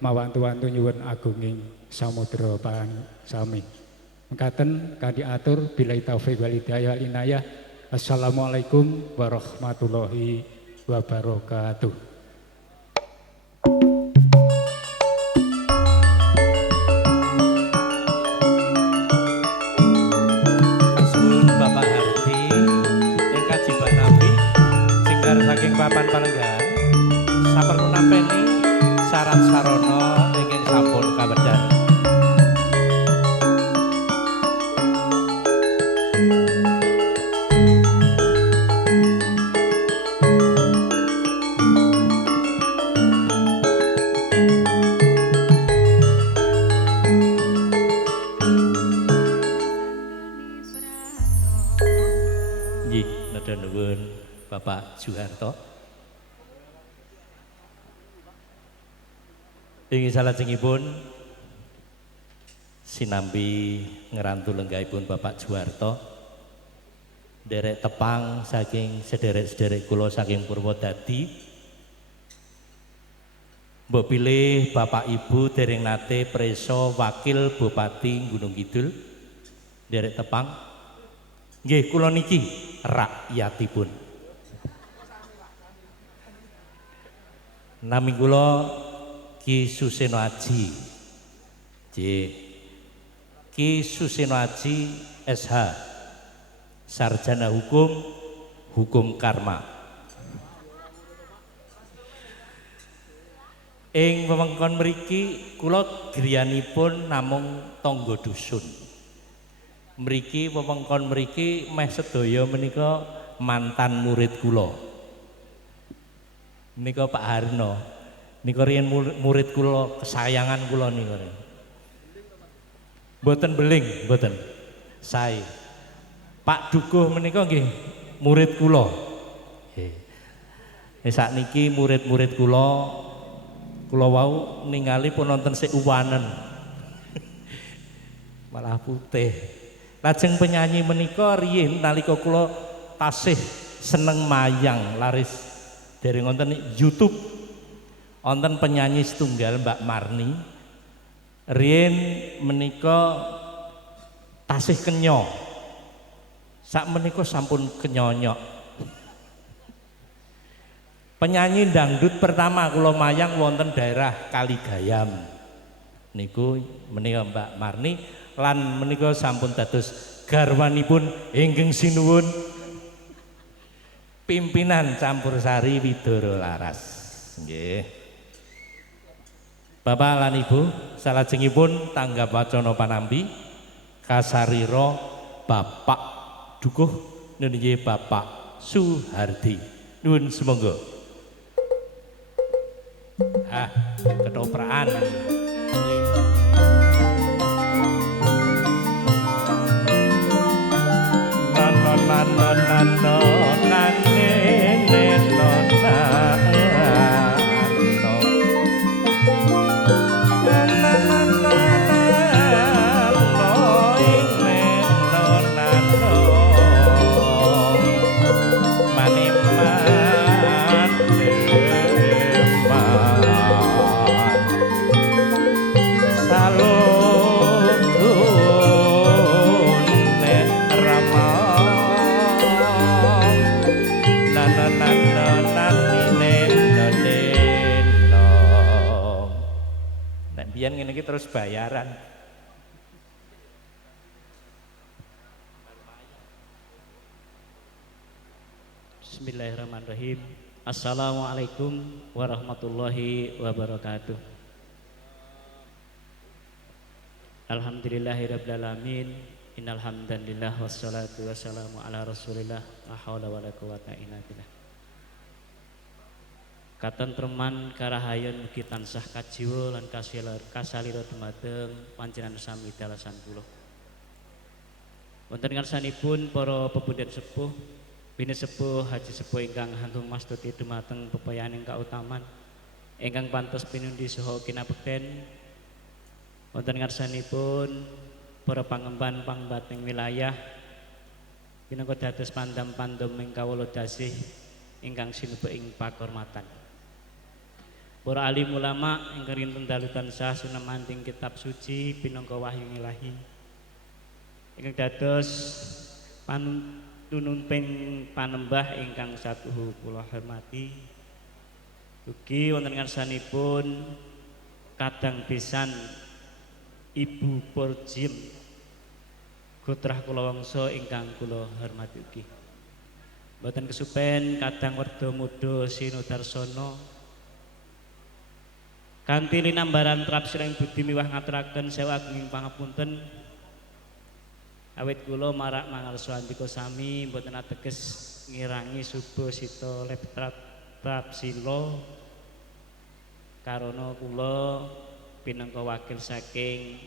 mawantu-wantu nyuwun agunging samudra pangasami. Mekaten kanthi atur billahi taufik wal hidayah wal inayah. Assalamualaikum warahmatullahi wabarakatuh. Bapak Hardi ing kajiban nabi jenggar saking papan palenggan saperlu nampeni syarat sarana ingkang sampun kawedhan. Nggih, nedha nuwun Bapak Suharto. Ing salajengipun sinambi ngrantu lenggahipun Bapak Suharto derek tepang saking sederek-sederek kula saking Purwodadi Mbok pilih Bapak Ibu dereng nate preso wakil Bupati Gunung Kidul derek tepang. Nggih kula niki rakyatipun. Nami kula Ki Suseno Aji. Nggih. Ki Suseno Aji SH. Sarjana Hukum, Hukum Karma. Ing wewengkon mriki kula griyanipun namung tangga dusun. Mriki wewengkon mriki meh sedaya menika mantan murid kula. Menika Pak Harno. Nika riyen murid kula kesayangan kula nika. Mboten beling, mboten. Sae. Pak Dukuh menika nggih murid kula. Nggih. Sakniki murid-murid kula wau ningali pun nonton sik uwanen. Malah putih. Lajeng penyanyi menika riyin nalika kula tasih seneng mayang laris dereng wonten YouTube. Wonten penyanyi setunggal Mbak Marni. Riyin menika tasih kenya. Sak menika sampun kenyonyok. Penyanyi dangdut pertama kula mayang wonten daerah Kaligayam. Niku menika Mbak Marni lan menika sampun dados garwanipun ingkang sinuwun pimpinan Campursari Widoro Laras. Nggih. Bapak lan Ibu, salajengipun tanggap wacana panampi kasarira Bapak Dukuh nggih Bapak Suhardi. Nuwun sumangga. Ketopraan. Biyen ngene iki terus bayaran. Bismillahirrahmanirrahim. Assalamualaikum warahmatullahi wabarakatuh. Alhamdulillahirabbil alamin. Innal hamdalillah wassalatu wassalamu ala Rasulillah. La haula wala quwata illa billah. Katentreman karahayon mugi tansah kajiwa lan kasalira dumateng panjenengan sami dalasan kula. Wonten ngarsanipun para pepundhen sepuh, bini sepuh, haji sepuh ingkang hantung mastuti dumateng pepayaning kautaman ingkang pantes pinundi saha kinabekten. Wonten ngarsanipun para pangemban pangbating wilayah minangka dados pandam-pandom ing kawula dasih ingkang sinebut ing pakurmatan. Para alim ulama ingkang rinten dalu tansah sunemanting kitab suci pinangka wahyu ilahi ingkang dados panuntun panembah ingkang satuhu kula hormati. Ugi wonten ngarsanipun kadang pisan Ibu Porjiem Gotrah kula wangsa ingkang kula hormati ugi. Mboten kesupen kadang Werda Muda Sinodarsono kanthi linambaran trapsiring budi miwah ngaturaken sewu agunging pangapunten awit kula marak mangarsa andika sami mboten ateges ngirangi suba sita trapsila karana kula pinangka wakil saking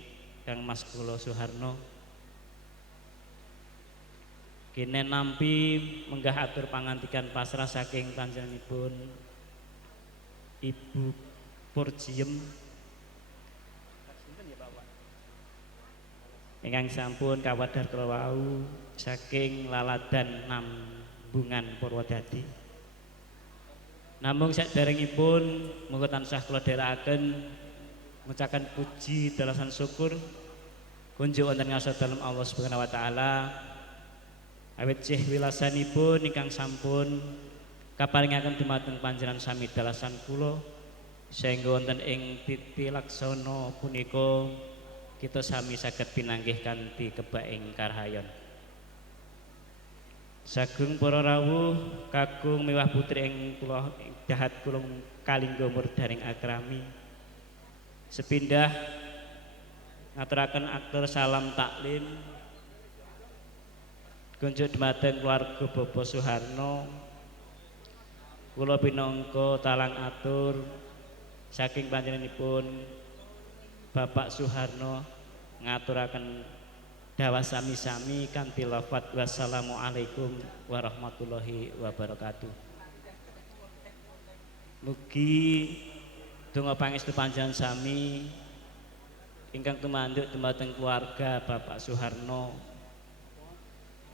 Kang Mas kula Suharno kene nampi menggah atur pangantikan pasrah saking panjenenganipun Ibu Porjiem ingkang sampun kawadhar kala wau saking laladan Nambungan Purwodadi. Namung saderengipun monggo tansah kula dherekaken ngucapaken puji dalasan syukur kunjuk wonten ngarsa dalem Allah Subhanahu wa taala. Awit cih wilasanipun ingkang sampun kaparingaken dumateng panjenengan sami dalasan kula sehingga wonten ing titi laksana punika kita sami saged pinanggih kanthi kebaing karahayon. Sagung para rawuh kakung miwah putri ing kula dahat kula kalingga murdaning akrami. Sepindah ngaturaken aktor salam taklim kunjuk dumateng keluarga Bapak Suharno. Kula pinangka talang atur saking panjenenganipun Bapak Suharno ngaturaken dawa sami-sami kanthi lafaz wassalamualaikum warahmatullahi wabarakatuh. Mugi donga pangestu panjenengan sami ingkang tumanduk dumateng keluarga Bapak Suharno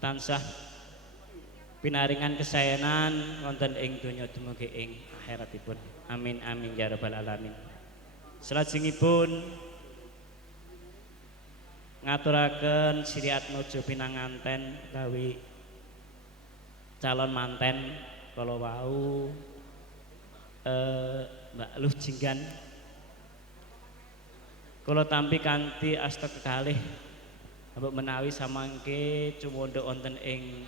tansah pinaringan kesayangan wonten ing donya dumugi ing akhiratipun. Amin amin ya rabbal alamin. Salajengipun ngaturaken siriat nuju pinanganten gawe calon manten kala wau Mbak Luh Jinggan kula tampi kanthi asta kekalih mbok menawi samangke cumondhok wonten ing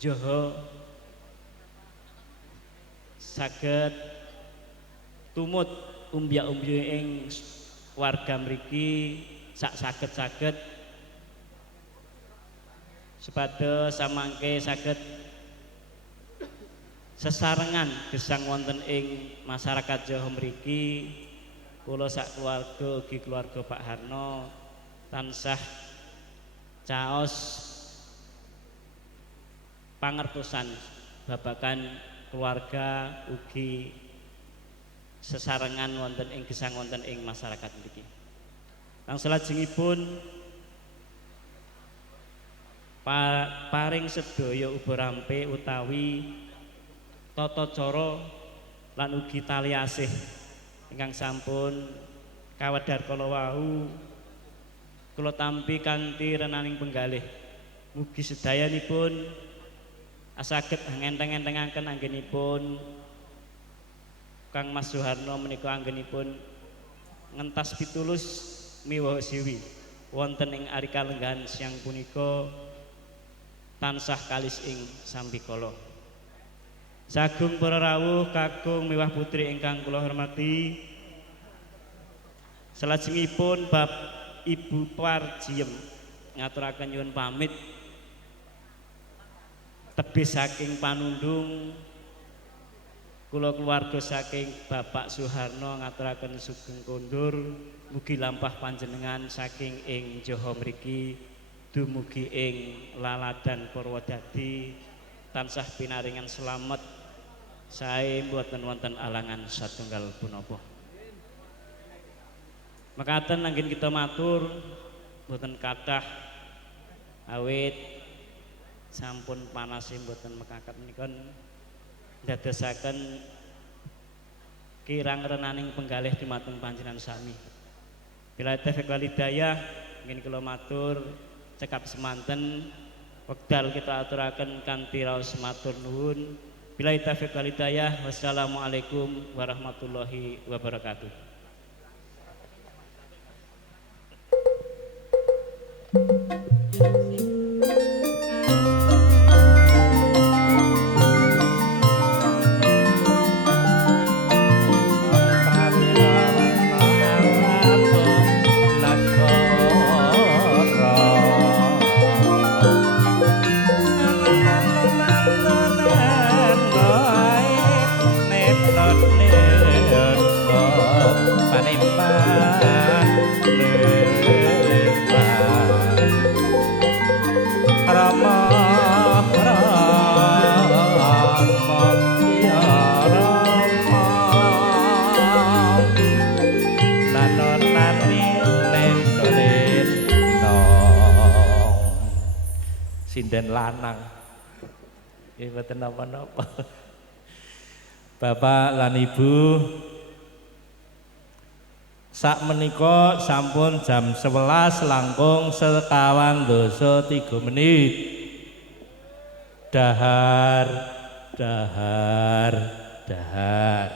Jawa saged tumut umbya-umbya ing warga mriki sak saged supados samangke saged sesarengan gesang wonten ing masyarakat Jawa mriki. Kula sak keluarga ugi keluarga Pak Harno tansah caos pangertosan babagan keluarga ugi sesarengan wonten ing gesang wonten ing masyarakat mriki. Lang salajengipun paring sedaya uba rampe utawi tata cara lan ugi tali asih ingkang sampun kawedhar kala wau kula tampi kanthi renaning penggalih. Mugi sedayanipun saged ngenteng-entengaken anggenipun Kang Mas Suharno menika anggenipun ngentas pitulus miwah siwi wonten ing ari kalenggahan siang punika tansah kalis ing sambikala. Sagung para rawuh kakung miwah putri ingkang kula hormati, salajengipun bab Ibu Parjiem ngaturaken nyuwun pamit tebih saking panundung kula keluarga saking Bapak Suharno ngaturaken sugeng kondur. Mugi lampah panjenengan saking ing Jawa mriki dumugi ing laladan Purwodadi tansah pinaringan slamet sae mboten wonten alangan satunggal punapa. Mekaten anggen kita matur mboten kathah awit sampun panase mboten mekakat menika ndadosaken kirang renaning penggalih dumateng panjenengan sami. Bila taufiq wal hidayah ingin kula matur cekap semanten wekdal kita aturaken kanthi raos matur nuwun. Bila taufiq wal hidayah wassalamualaikum warahmatullahi wabarakatuh. Sinden lanang. Iki mboten napa-napa. Bapak lan Ibu, sak menika sampun jam 11 langkung 51 menit. Dahar, dahar, dahar.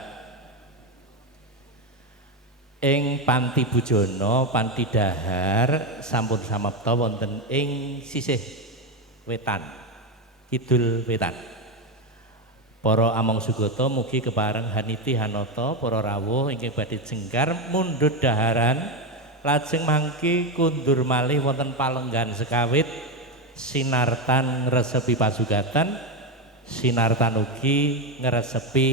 Ing Panti Bujono, Panti Dahar sampun samapta wonten ing sisih wetan, kidul wetan. Para among sugata mugi kepareng haniti hanata para rawuh ingkang badhe jengkar mundhut daharan lajeng mangke kundur malih wonten palenggan sekawit sinartan ngresepi pasugatan, sinartan ugi ngresepi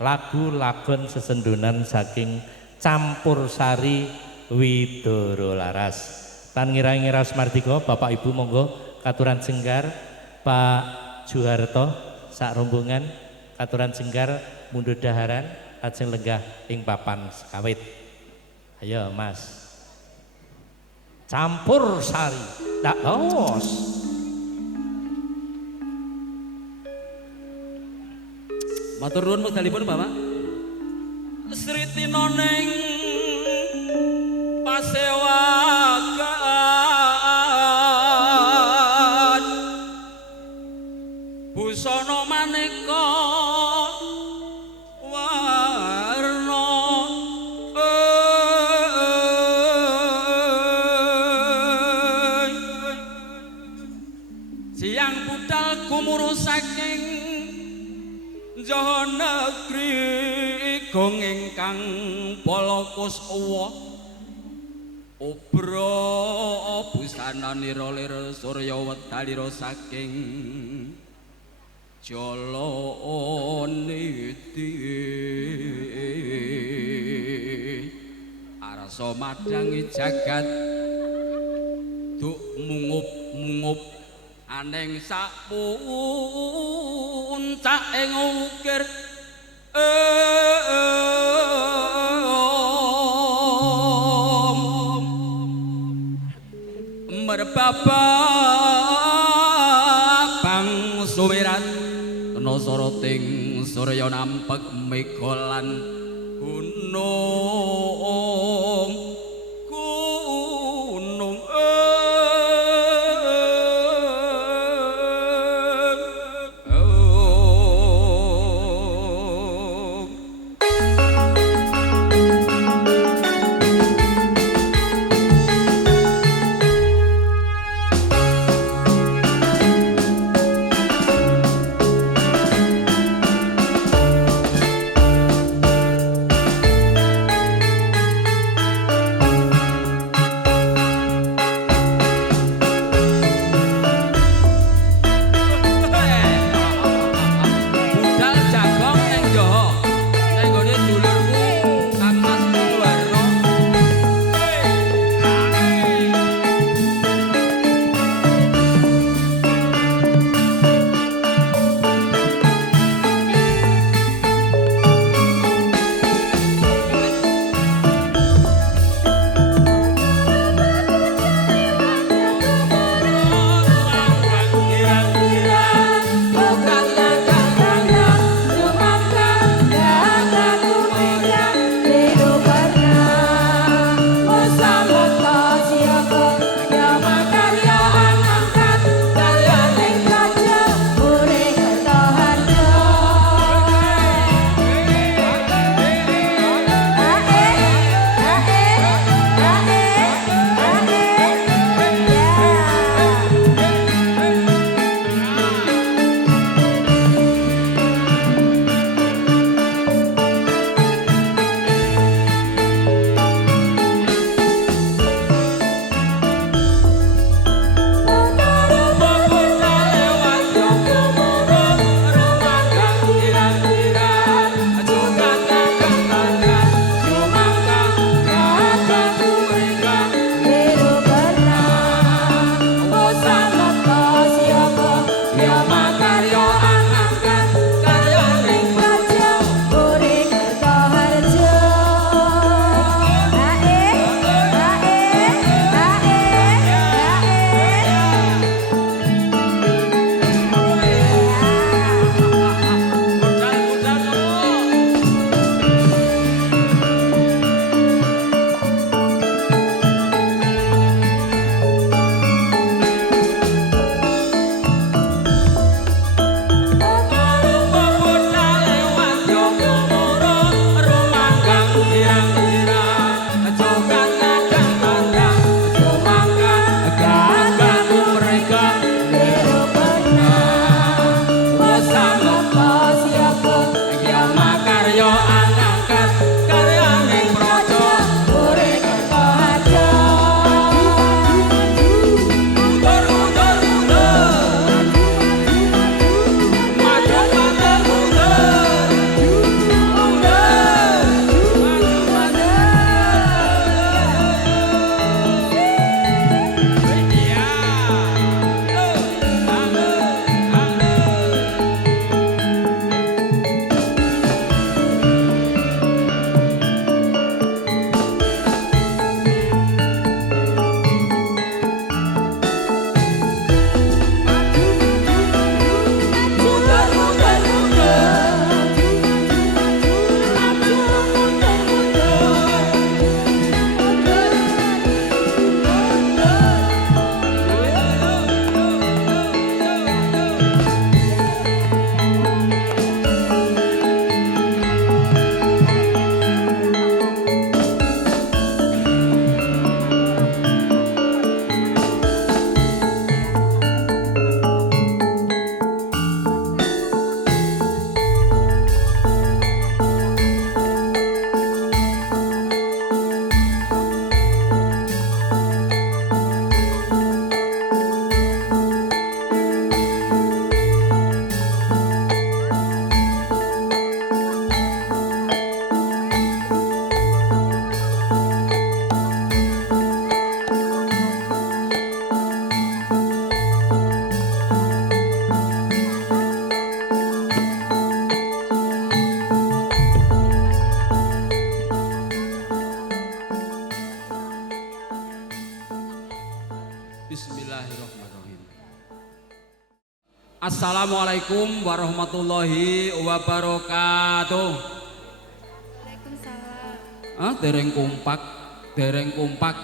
lagu lagon sesendunan saking Campursari Widoro Laras. Tan ngira-ngira Smartika, Bapak Ibu monggo katuran jengkar, Pak Juharto sak rombongan katuran jengkar mundhut daharan lajeng lenggah ing papan sekawit. Ayo Mas. Campursari tak tos. Matur nuwun wekdalipun Bapak. Sritina ning pasewakan busana maneka warna siang budal gumuru saking Jawa negeri gong ingkang polokus uwa obro busana nira-lir surya wedalira saking Jala niti arsa madangi jagat duk mungup-mungup aneng sak puncak ing ukir merbabang suwiran kena soroting surya nampek megalan gunung gunung Assalamualaikum warahmatullahi wabarakatuh. Waalaikumsalam. Dereng kompak.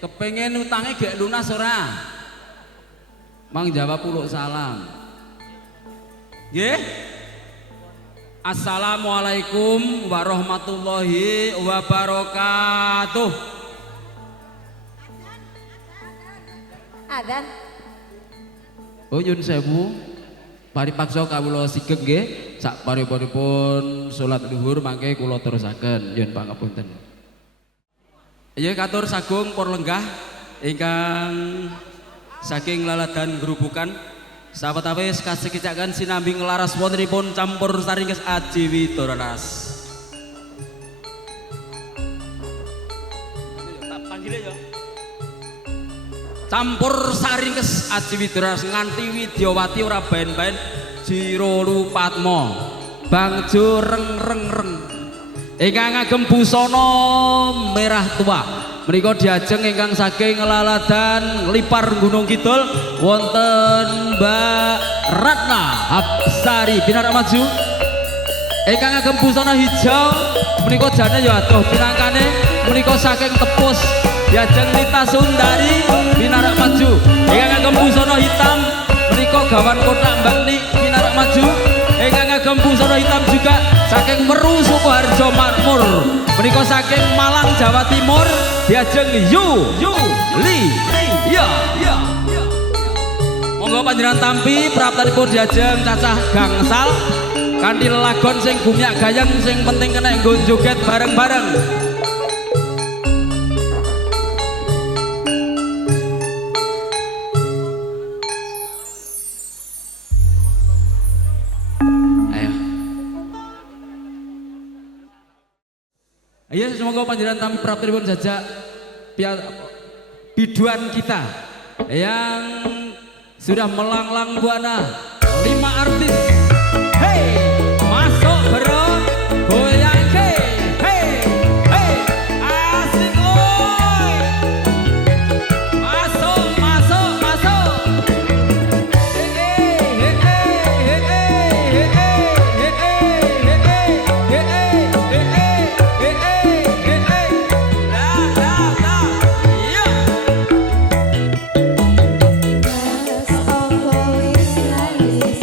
Kepengen utangnya gak lunas ora? Mang jawab puluk salam. Nggih? Assalamualaikum warahmatullahi wabarakatuh. Adzan. Oh nyun sewu. Paripaksa kawula sigeg nggih, sak paripun salat luhur mangke kula terusaken nyun pangapunten. Ya katur sagung por lenggah ingkang saking laladan Grubukan sawetawis kasekicakan sinambi nglaras wontenipun campur saringkes Aji Widoranas. Tak panggile ya. Campur saringkes Aji Widoranas nganti Widyawati ora baen-baen Jiro Lupatmo Bangjo reng ingkang ngagem busana merah tua menika diajeng ingkang saking laladan Lipar Gunung Kidul wonten Mbak Ratna Hapsari Binar Maju ingkang ngagem busana hijau menika jane ya adoh pinangkane menika saking Tepus diajeng Lita Sundari Binar Maju ingkang ngagem busana hitam menika gawan kotak Mbak Nik Binar Maju ingkang ngagem busana hitam juga saking Meru Sukoharjo Makmur menika saking Malang Jawa Timur diajeng Li ya monggo panjenengan tampi praptanipun diajeng cacah gangsal kanthi lelagon sing gumyak gayeng sing penting kena nggo joget bareng-bareng. Ayo semoga panjenengan tampi praptanipun saja biduan kita yang sudah melanglang buana 5 artis. Hey, masuk bro, goyang ke, hey, asik oi, masuk, Yes, always like this.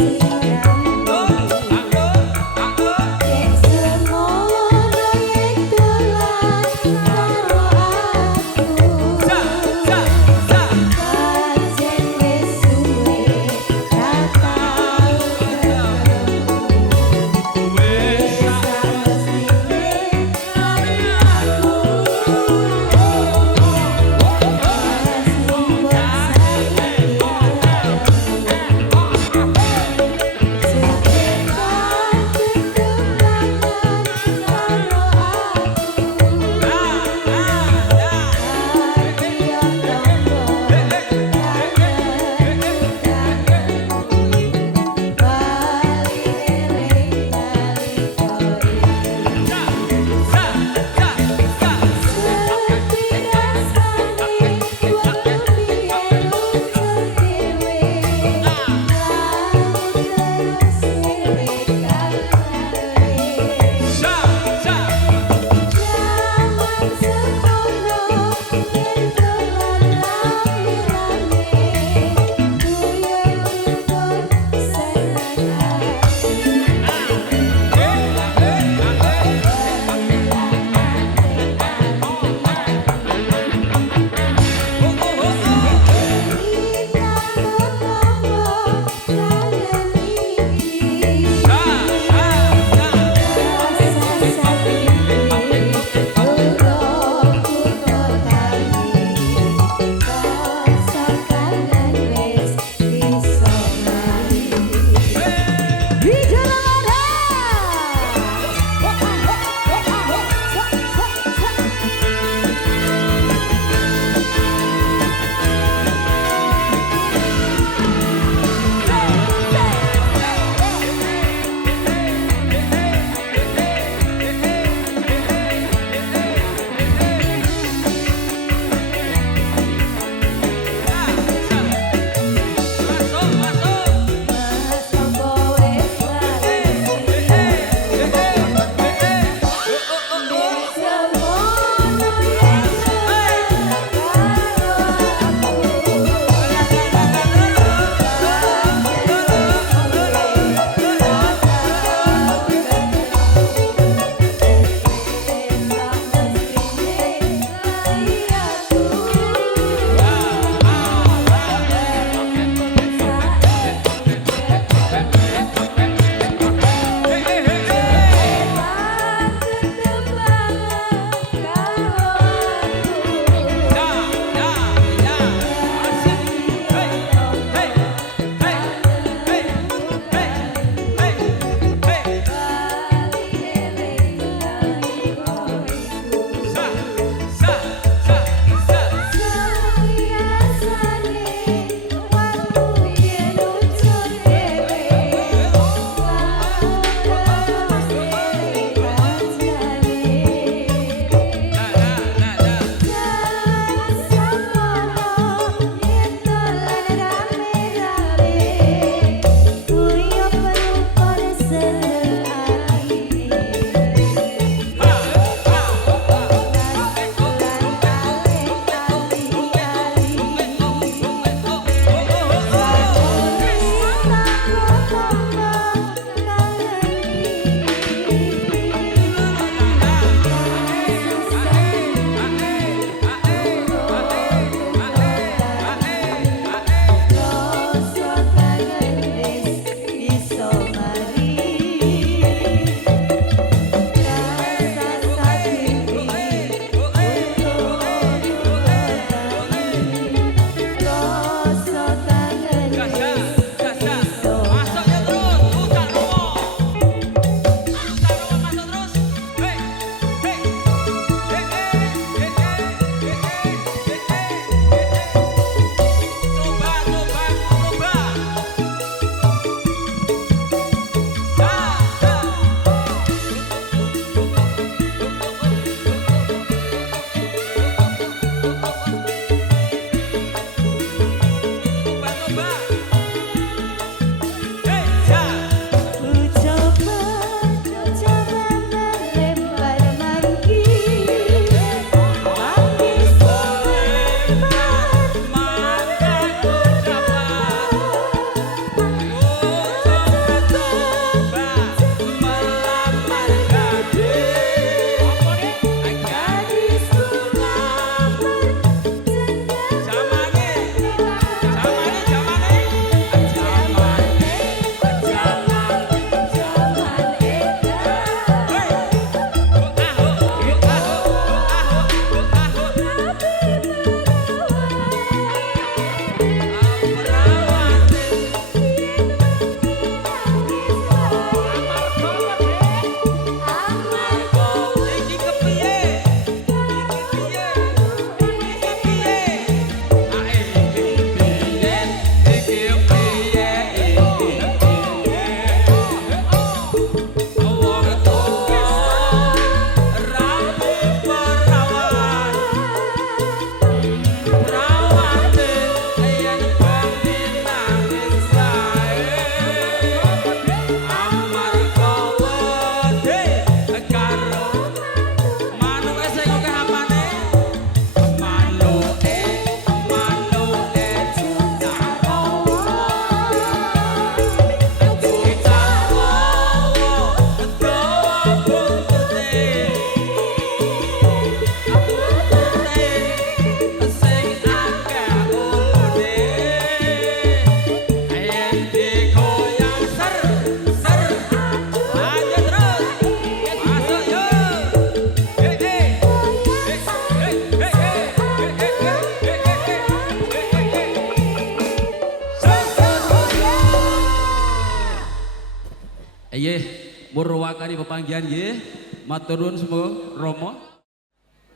Nggih, murwakani pepanggihan nggih. Matur nuwun semua Romo.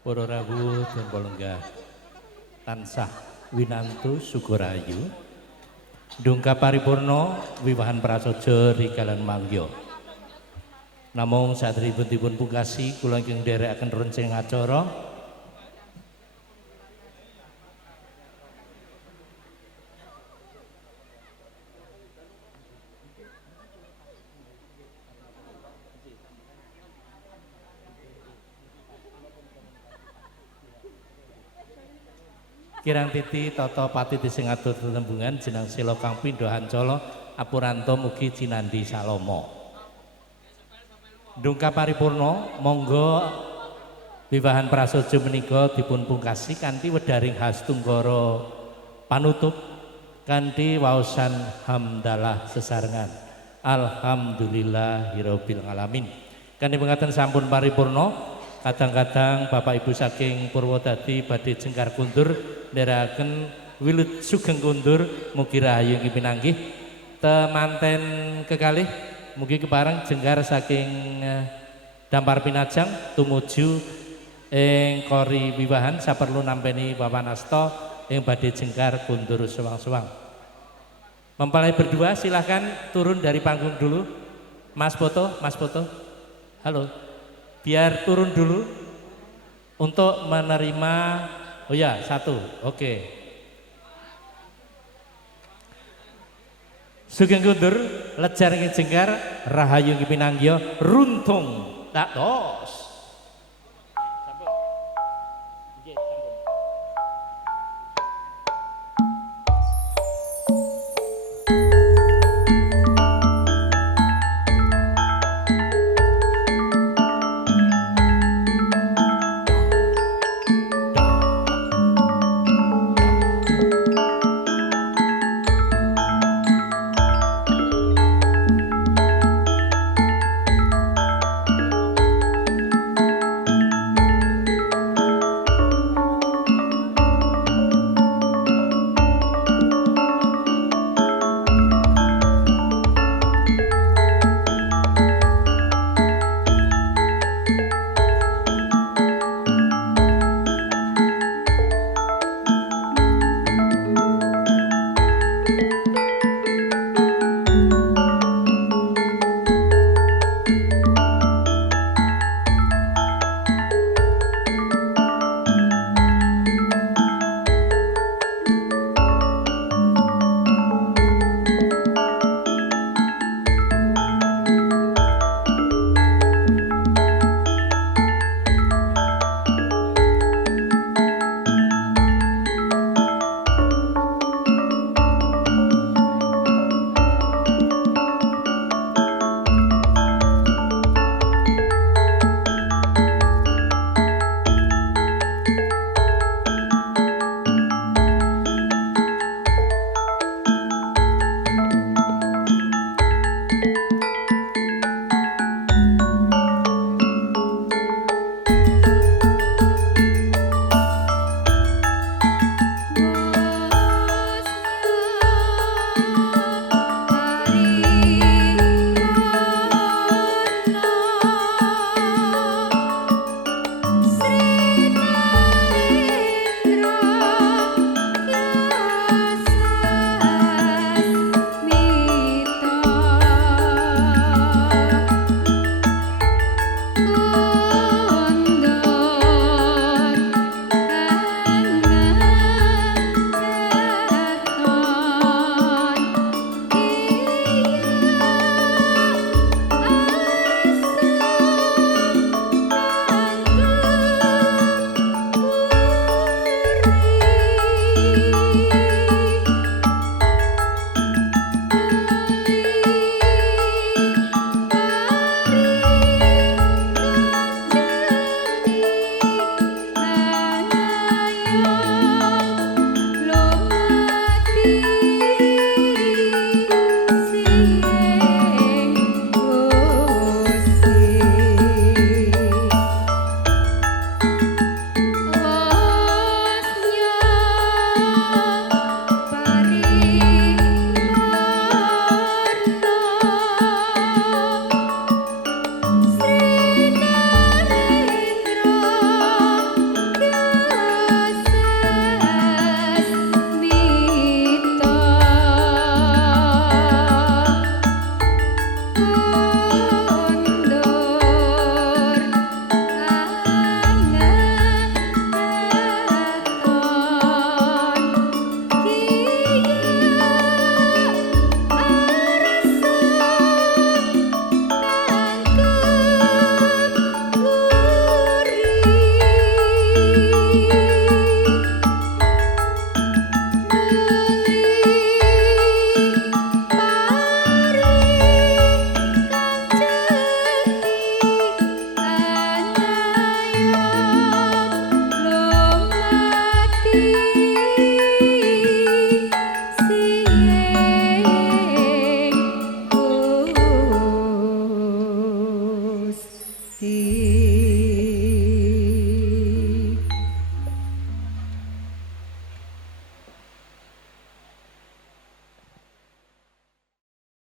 Para rawuh dan lenggah tansah winantu sugurayu. Dungka paripurna wiwahan prasaja rikalan mangya. Namung saderengipun pungkasi kula ingkang nderekaken renceng acara Kirang titi tata patiti sing atur tetembungan jeneng sila kang pindha hancala apuranto mugi cinandi salomo. Dungka paripurna monggo wiwahan prasaja menika dipun pungkasi kanthi wedharing hastunggara panutup kanthi waosan hamdalah sesarengan. Alhamdulillahirabbil alamin. Kanthi mekaten sampun paripurna. Kadang-kadang Bapak Ibu saking Purwodadi badhe jengkar kundur nderekaken wilut sugeng kundur mugi rahayu inggih pinanggih temanten kekalih mugi kepareng jengkar saking dampar pinajang tumuju ing kori wiwahan saperlu nampeni pawanasta ing badhe jengkar kundur sewang-sewang. Mempelai berdua silahkan turun dari panggung dulu. Mas foto, Mas foto. Halo. Biar turun dulu untuk menerima. Oh ya, satu, oke. Sugeng kundur, lejar ing jengkar, rahayu pinanggya, runtung tak tos.